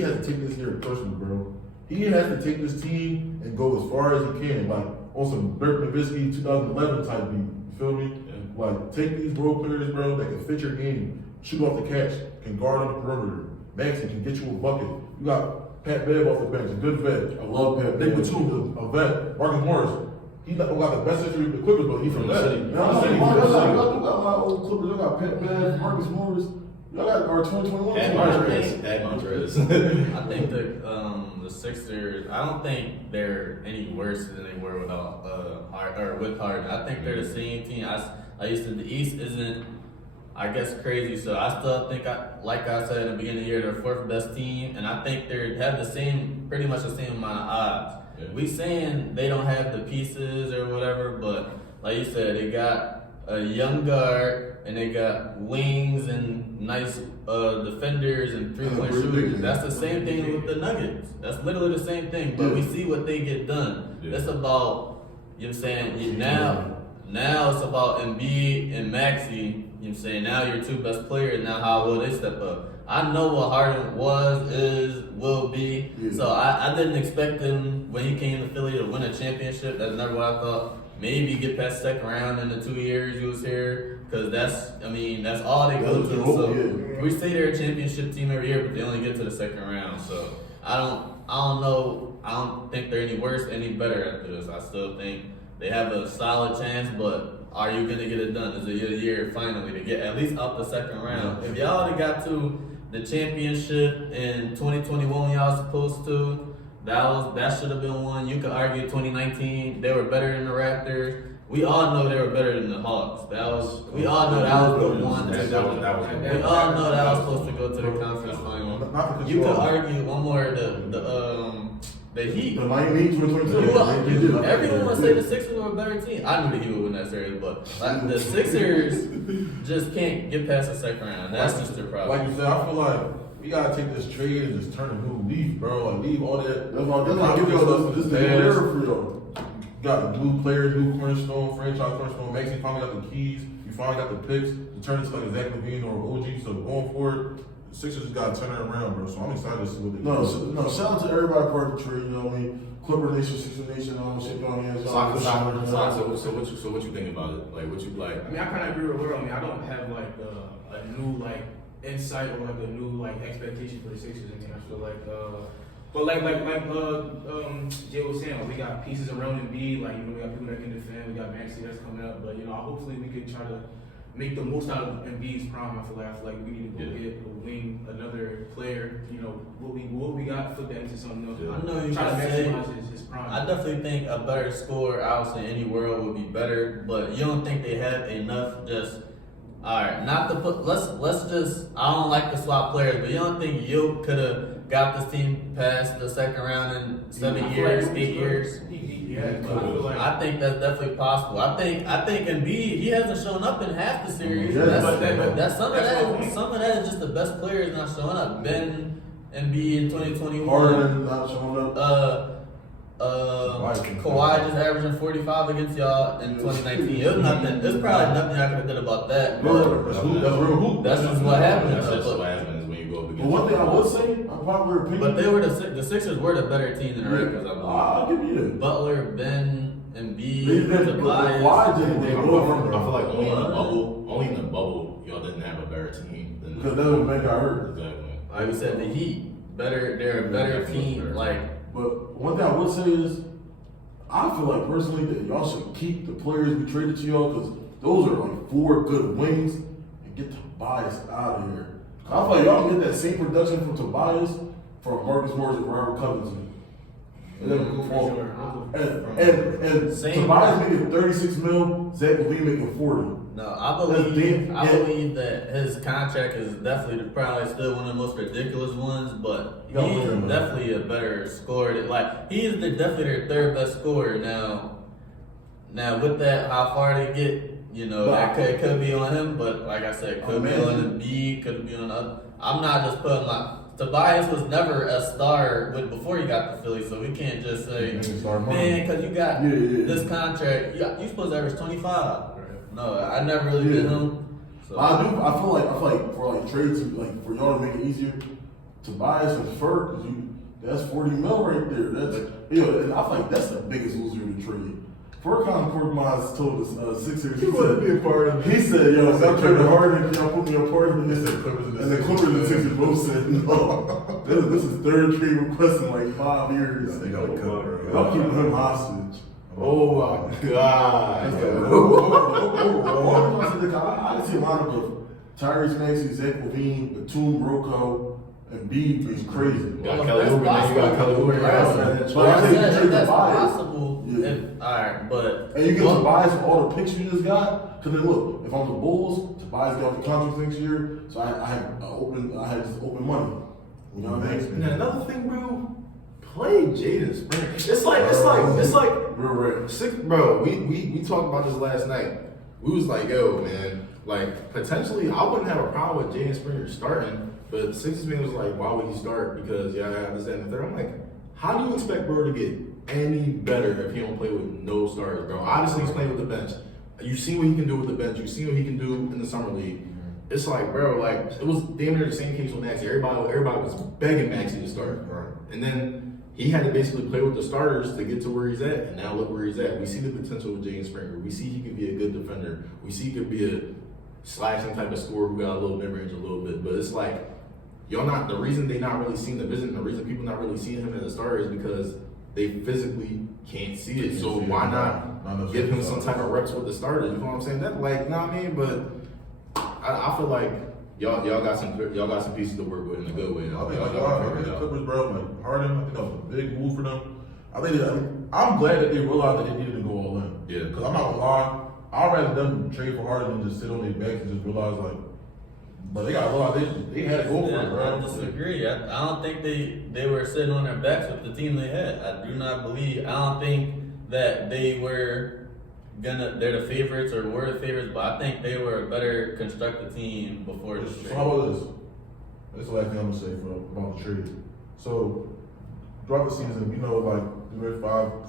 has to take this year personal, bro. He has to take this team and go as far as he can, like on some Dirk Nowitzki 2011 type beat. You feel me? Yeah. Like take these role players, bro, that can fit your game, shoot off the catch, can guard on the perimeter. Maxey can get you a bucket. You got Pat Bev off the bench, a good vet. I love Pat Nick Bev. Batum, a vet. Marcus Morris, he got the best history of the Clippers, but he's from that. Y'all got my old Clippers. Y'all got Pat Bev, Marcus Morris. Y'all got our 2021 Pat Montrez. I think the Sixers. I don't think they're any worse than they were without with Harden. I think they're the same team. I used to. The East isn't, I guess, crazy. So I still think, like I said in the beginning of the year, they're fourth best team, and I think they have pretty much the same amount of odds. Yeah. We saying they don't have the pieces or whatever, but like you said, they got a young guard and they got wings and nice defenders and three-point shooters. That's the same thing with the Nuggets. That's literally the same thing, but we see what they get done. Yeah. It's about, you know what I'm saying, now it's about Embiid and Maxey, you know what I'm saying, now your two best players, now how will they step up? I know what Harden will be. Yeah. So I didn't expect him when he came to Philly to win a championship. That's never what I thought. Maybe get past second round in the 2 years he was here, because that's all they go to. So we say they're a championship team every year, but they only get to the second round. So I don't know. I don't think they're any worse, any better after this. I still think they have a solid chance, but are you gonna get it done? Is it your year finally to get at least up the second round? If y'all would have got to the championship in 2021, y'all supposed to. That should have been one. You could argue 2019 they were better than the Raptors. We all know they were better than the Hawks. We all know that was the one. We all know that was supposed to go to the conference final. You could argue one more the Heat. The Miami Heat 2022. Everyone would say the Sixers were a better team. I knew the Heat would win that series, but like, the Sixers just can't get past the second round. That's just their problem. Like you said, I feel like we gotta take this trade and just turn a new leaf, bro. Like leave all that. That's why give y'all this era for y'all. You got the new players, new cornerstone, franchise cornerstone. Maxey finally got the keys. You finally got the picks to turn into like a Zach LaVine or OG. So going forward, the Sixers just gotta turn it around, bro. So I'm excited to see what they do. No, shout out to everybody part of the trade, you know what I mean? Clipper Nation, Sixer Nation, all shit going on. So what you think about it? Like what you like? I mean, I kind of agree with Will. I mean, I don't have like a new like insight or like a new like expectation for the Sixers. I mean, I feel like, but like Jay was saying, like, we got pieces around Embiid. Like, you know, we got people that can defend. We got Maxey that's coming up. But you know, hopefully we can try to make the most out of Embiid's prime. I feel like we need to go get a wing, another player. You know, what we got, flip that into something else. I know you try to can say maximize his prime. I definitely think a better score, obviously, in any world would be better. But you don't think they have enough just. Alright, not to put. Let's just. I don't like to swap players, but you don't think Yoke could have got this team past the second round in 7 years, 8 years? I think that's definitely possible. I think Embiid, he hasn't shown up in half the series. That's some of that is just the best players not showing up. Ben Embiid in 2021. Harden not showing up. Kawhi just averaging 45 against y'all in 2019. It was nothing. There's probably nothing I could have done about that. That's real hoop. That's just what happened. That's just what happens when you go up against. But one thing I would say, unpopular opinion. But they were the Sixers were the better team than the Raptors. I believe. I'll give you that. Butler, Ben, Embiid, Why Tobias. didn't they I go from feel like only in the bubble, y'all didn't have a better team than because that would make got hurt. Exactly. Like we said, the Heat better. They're a better team. Like. But one thing I would say is, I feel like personally that y'all should keep the players we traded to y'all because those are like 4 good wings and get Tobias out of here. I feel like y'all can get that same production from Tobias from Marcus Morris and Robert Covington. And Tobias making 36 mil, Zach LaVine making 40. No, I believe that his contract is definitely probably still one of the most ridiculous ones, but he's definitely a better scorer. Like he is definitely their third best scorer now. Now with that, how far they get, you know, that could be on him, but like I said, could be on the B, could be on other. I'm not just putting Tobias was never a star before he got to Philly, so we can't just say, man, because you got this contract, you supposed to average 25. No, I never really did him. So. I feel like for like trades, like for y'all to make it easier, Tobias and Fur, because that's 40 mil right there. That's and I feel like that's the biggest loser in the trade. Furkan Korkmaz told us Sixers He wanted to be a part of it. He said, "Yo, stop trading Harden. Y'all put me a part of it." And the Clippers and Sixers both said, "No." This is third trade request in like 5 years. They got cut, bro. Y'all keeping him hostage. Oh my god. I can see a lineup of Tyrese Maxey, Zach LaVine, Batum, Rocco, and B is crazy. You got Kelly Oubre, then you got Kelly Oubre. But I think you trade that's Tobias. possible. Yeah. Alright, but And you get Tobias from all the picks you just got. Because then look, if I'm the Bulls, Tobias got the contract next year, so I had just open money. You know what I mean? And then another thing, bro, play Jaden Springer. It's like Real rare. bro, we talked about this last night. We was like, yo, man, like potentially I wouldn't have a problem with Jaden Springer starting, but Sixers man was like, why would he start? Because I understand the third. I'm like, how do you expect bro to get any better if he don't play with no starters, bro? Obviously he's playing with the bench. You see what he can do with the bench. You see what he can do in the summer league. It's like, bro, like it was damn near the same case with Maxey. Everybody was begging Maxey to start, Right. and then he had to basically play with the starters to get to where he's at. And now look where he's at. We see the potential with Jaden Springer. We see he could be a good defender. We see he could be a slashing type of scorer who got a little mid range a little bit. But it's like y'all not the reason they not really seeing the visit. And the reason people not really seeing him as a starter is because they physically can't see it. So why not give him some type of reps with the starters? You know what I'm saying? That like, you know what I mean? But I feel like y'all got some pieces to work with in a good way. I think the Clippers, bro, like Harden, I think that was a big move for them. I'm glad that they realized that they needed to go all in. Yeah. Because I'm not gonna lie, I'd rather them trade for Harden than just sit on their backs and just realize like, but they got a lot. They had to go for it, bro. I disagree. I don't think they were sitting on their backs with the team they had. I do not believe. I don't think that they were they're the favorites or were the favorites, but I think they were a better constructed team before this So trade. how about this? This is the last thing I'm gonna say about the trade. So throughout the season, you know, like the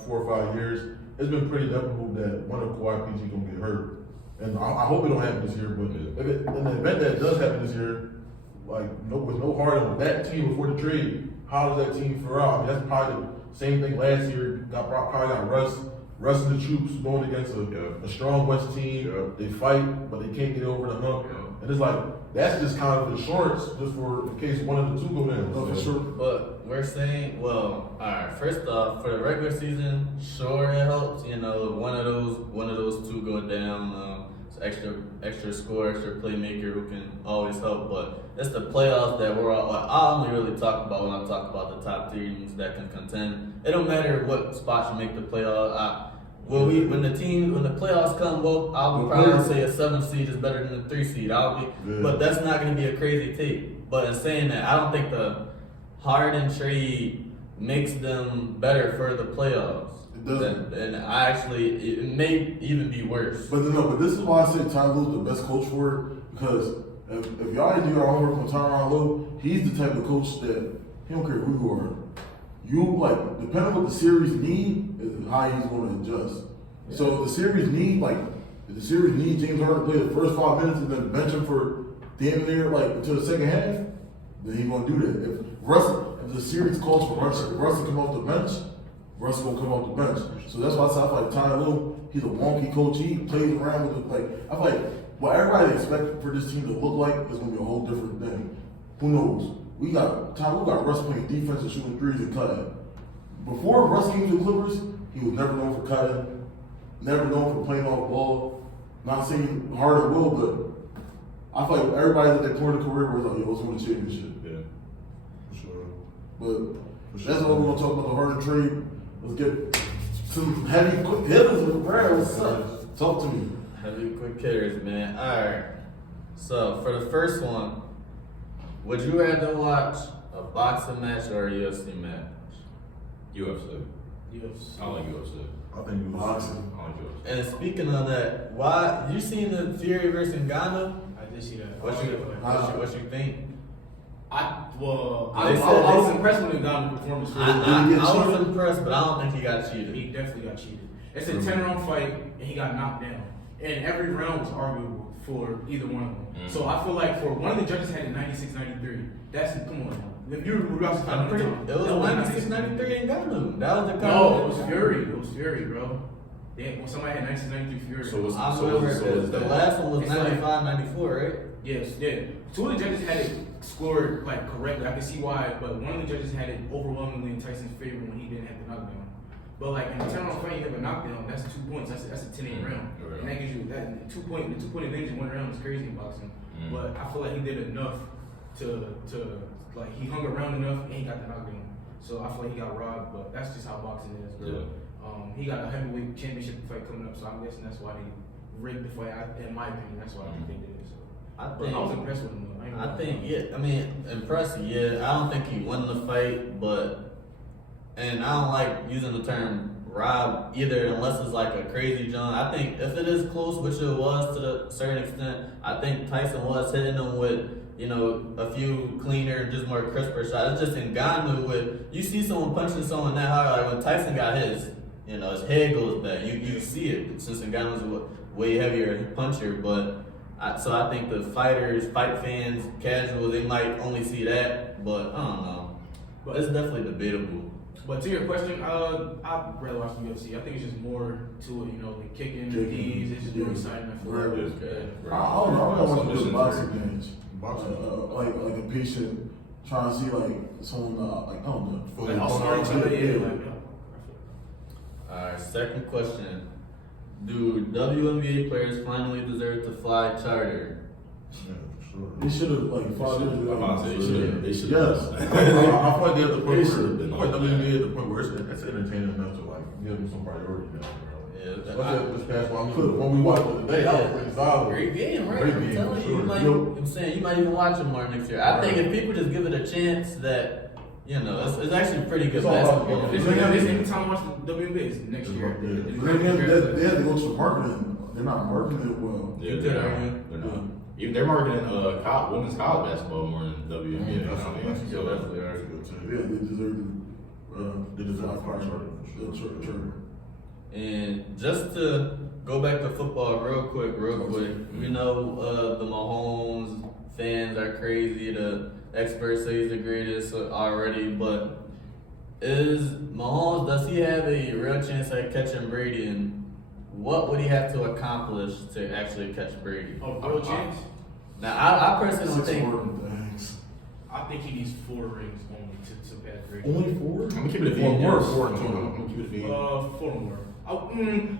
4 or 5 years, it's been pretty inevitable that one of Kawhi PG gonna get hurt. And I hope it don't happen this year, but in the event that it does happen this year, like with no Harden with that team before the trade, how does that team fare out? I mean, that's probably the same thing last year. Probably got Russ and the troops going against a strong West team. They fight, but they can't get over the hump. And it's like that's just kind of insurance just for in case one of the two go down. For sure. But we're saying, well, all right. First off, for the regular season, sure it helps. You know, one of those two go down. Extra score, extra playmaker who can always help. But it's the playoffs that we're all. I only really talk about when I talk about the top teams that can contend. It don't matter what spots you make the playoffs. When the playoffs come, well, I'll probably say a 7 seed is better than a 3 seed. But that's not going to be a crazy take. But in saying that, I don't think the Harden trade makes them better for the playoffs. It doesn't. And it may even be worse. But this is why I say Ty Lue's the best coach for it, because if y'all didn't do your homework on Tyronn Lue, he's the type of coach that he don't care who you are. You like depending on what the series need is how he's going to adjust. Yeah. So if the series need James Harden to play the first 5 minutes and then bench him for damn near like until the second half, then he's going to do that. If the series calls for Russ to come off the bench, Russ gonna come off the bench. So that's why I feel like Ty Lue, he's a wonky coach. He plays around with I feel like what everybody expected for this team to look like is gonna be a whole different thing. Who knows? Ty Lue got Russ playing defense and shooting threes and cutting. Before Russ came to the Clippers, he was never known for cutting, never known for playing off ball. Not saying Harden will, but I feel like everybody at that point of the career was like, yo, let's win the championship. Yeah. For sure. But that's all we're gonna talk about the Harden trade. Let's get some heavy, quick hitters with Brad. What's up? Talk to me. Heavy quick hitters, man. Alright. So for the first one, would you rather watch a boxing match or a UFC match? UFC. I like UFC. I think it was Boxing. I like UFC. And speaking of that, why you seen the Fury versus Ngannou? I did see that. What you think? I They was impressed when he got the performance. I was impressed, but I don't think he got cheated. He definitely got cheated. It's a 10-round fight, and he got knocked down. And every round was arguable for either one of them. Mm-hmm. So I feel like for one of the judges had it 96-93. Come on now. If you were about to I'm pretty. It was 96-93 in Ngannou. That was the No, it was Fury. It was Fury, bro. Yeah, when somebody had 96-93 Fury. The last one was It's like- 95-94, right? Yes, yeah. Two of the judges had it scored like correctly. I can see why, but one of the judges had it overwhelmingly in Tyson's favor when he didn't have the knockdown. But like in the turnover fight, you have a knockdown. That's 2 points. That's a 10-8 round, Right. and that gives you that 2 point. The 2 point advantage in one round is crazy in boxing. But I feel like he did enough to like he hung around enough and he got the knockdown. So I feel like he got robbed. But that's just how boxing is. Bro. He got a heavyweight championship fight coming up, so I'm guessing that's why they rigged the fight. In my opinion, that's why I think they did it. So. I But I was impressed with him though. I think, yeah, I mean, impressive, yeah. I don't think he won the fight, and I don't like using the term rob either unless it's like a crazy jump. I think if it is close, which it was to a certain extent, I think Tyson was hitting him with, a few cleaner, just more crisper shots. It's just Ngannou with, you see someone punching someone that hard, like when Tyson got his head goes back. You see it since Ngannou's a way heavier puncher, but so I think the fighters, fight fans, casual, they might only see that, but I don't know. But it's definitely debatable. But to your question, I'd rather watch the UFC. I think it's just more to it, the kicking, the knees. It's just more exciting. I feel Right. like. I don't know. I want to do a boxing Boxing. match. Like a patient trying to see like someone like I don't know. Like, I'll start each other. Yeah. Alright, second question. Do WNBA players finally deserve to fly charter? Yeah, for sure. They should have like 5 years ago. I'm about to say they should. Yes. I feel like they're at the point They where should've been I feel like like WNBA at the point where it's entertaining enough to like give them some priority now, bro. Yeah, Especially this past one. When we watched it today, that was pretty solid. Great game, right? Great I'm game, telling for you, sure. I'm saying you might even watch it more next year. I think if people just give it a chance, that it's actually pretty good It's all about basketball. the This anytime I watch the WNBA is next year. They have to go to marketing. They're not marketing it well. Yeah, You they're could not. argue. They're not. Even they're marketing women's college basketball more than WNBA. That's So definitely good too. Yeah, they deserve They deserve a fly charter for sure. charter. And just to go back to football real quick, we know the Mahomes fans are crazy. The experts say he's the greatest already, but does he have a real chance at catching Brady, and what would he have to accomplish to actually catch Brady? Oh, real chance? Now, I personally don't 6 think. important things. I think he needs 4 rings only to surpass Brady. Only 4? I'm gonna keep it a One V. more, Yes. 4 and 2. I'm gonna keep it a V. 4 more.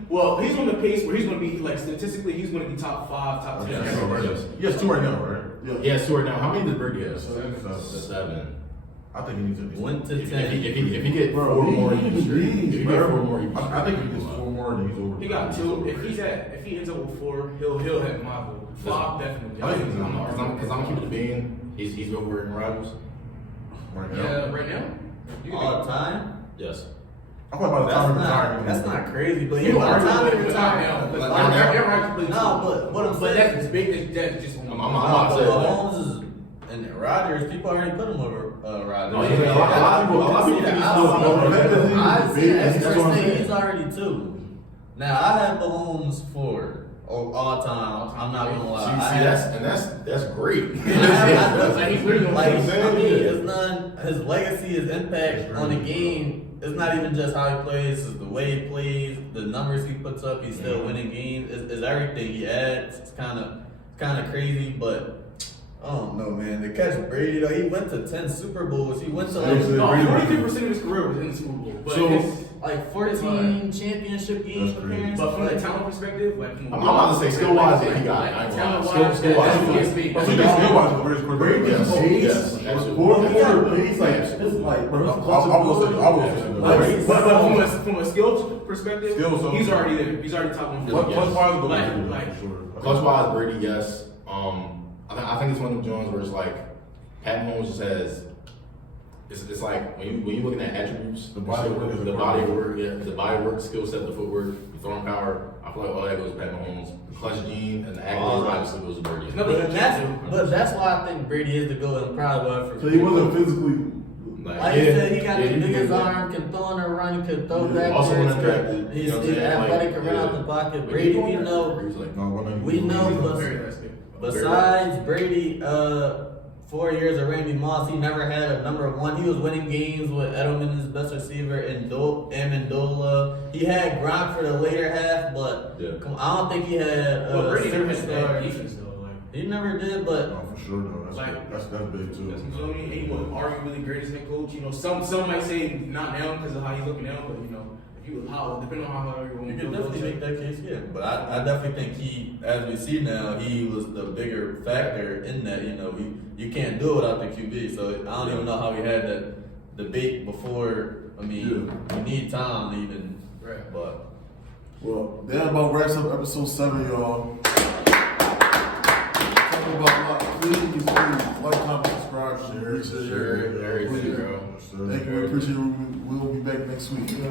Well, he's on the pace where he's going to be like statistically, he's going to be top 5, top 10. Yes. Yes. Yes, 2 right now, right? Yeah. Yeah, Stuart. Now, how many does Brady have? 7. 7. I think he needs at least 1 to If 10. he get Bro, 4 he more, needs he's straight. these, If he get bro. 4 more, I think if he gets 4 more, then he's over. He got he's 2. over If he ends up with 4, he'll have my vote. 5 definitely. I think because I'm keeping the bean. He's over in rivals. right now. Yeah, right now. You All time? Yes. I thought by the time he retired, That's not crazy, but You by the time he retire retired. now. Like, Everybody's No, but what I'm But saying. that's big. That's just. I'm But not saying that. Mahomes is and Rodgers. People already put him over Rodgers. Oh, yeah, a lot of people think he's still I see That's experts what I'm say saying. he's already 2. Now I have Mahomes 4 all time. I'm not gonna lie. That's great. It's none. His legacy, his impact on the game. It's not even just how he plays. It's the way he plays, the numbers he puts up. He's still winning games. It's everything he adds. It's kind of crazy, but I don't know, man. To catch Brady though, he went to 10 Super Bowls. He went to like 43% of his career was in the Super Bowl. But So- it's- like 14 championship games That's crazy. appearances. But from the Like, talent perspective, like I'm about to say skill wise, yeah, he got it. I ain't gonna lie. talent-wise, Skill wise, that's he what got gets it. me. Oh, so you think still watch the greatest quarterback? Yes. Yes. Absolutely. 4 he's like, it's like, bro. I will say Like, But from a skill perspective, Skill, so- he's already there. He's already top 150. Plus wise go Like- for sure. Clutch wise, Brady, yes. I think it's one of them Jones where it's like Pat Mahomes just has. It's like when you looking at attributes, The body work is the a body quarterback. work, yeah, the body work, skill set, the footwork, the throwing power. I feel like all that goes to Pat Mahomes. The clutch gene and the accolades obviously goes to Brady. but that's why I think Brady is the GOAT and probably why for. So he wasn't physically. Like you said, he got the biggest arm, can throw on a run, he can throw back. Also undrafted. He's You know what I'm saying? athletic, can run Like, out the pocket. Brady, we know. He's like, No, 190. We know, Very nice game. Besides Brady, 4 years of Randy Moss, he never had a number 1. He was winning games with Edelman, his best receiver, and Amendola. He had Gronk for the later half, but Yeah. I don't think he had But Brady never had bad superstar. defense though. Like, He never did, but No, for sure though. That's big too. that's what I mean. And he was arguably the greatest head coach. You know, some might say not now because of how he's looking now, but you know, if how depending on how everyone. You can definitely make that case, yeah. But I definitely think he, as we see now, he was the bigger factor in that. You know, you can't do it without the QB. So I don't even know how we had that debate before. I mean, we need Tom to even. Right. But Well, that about wraps up episode 7, y'all. Talking about a lot. Please, like, comment, subscribe, share. Everything, bro. Thank you. We appreciate it. We'll be back next week. Yeah.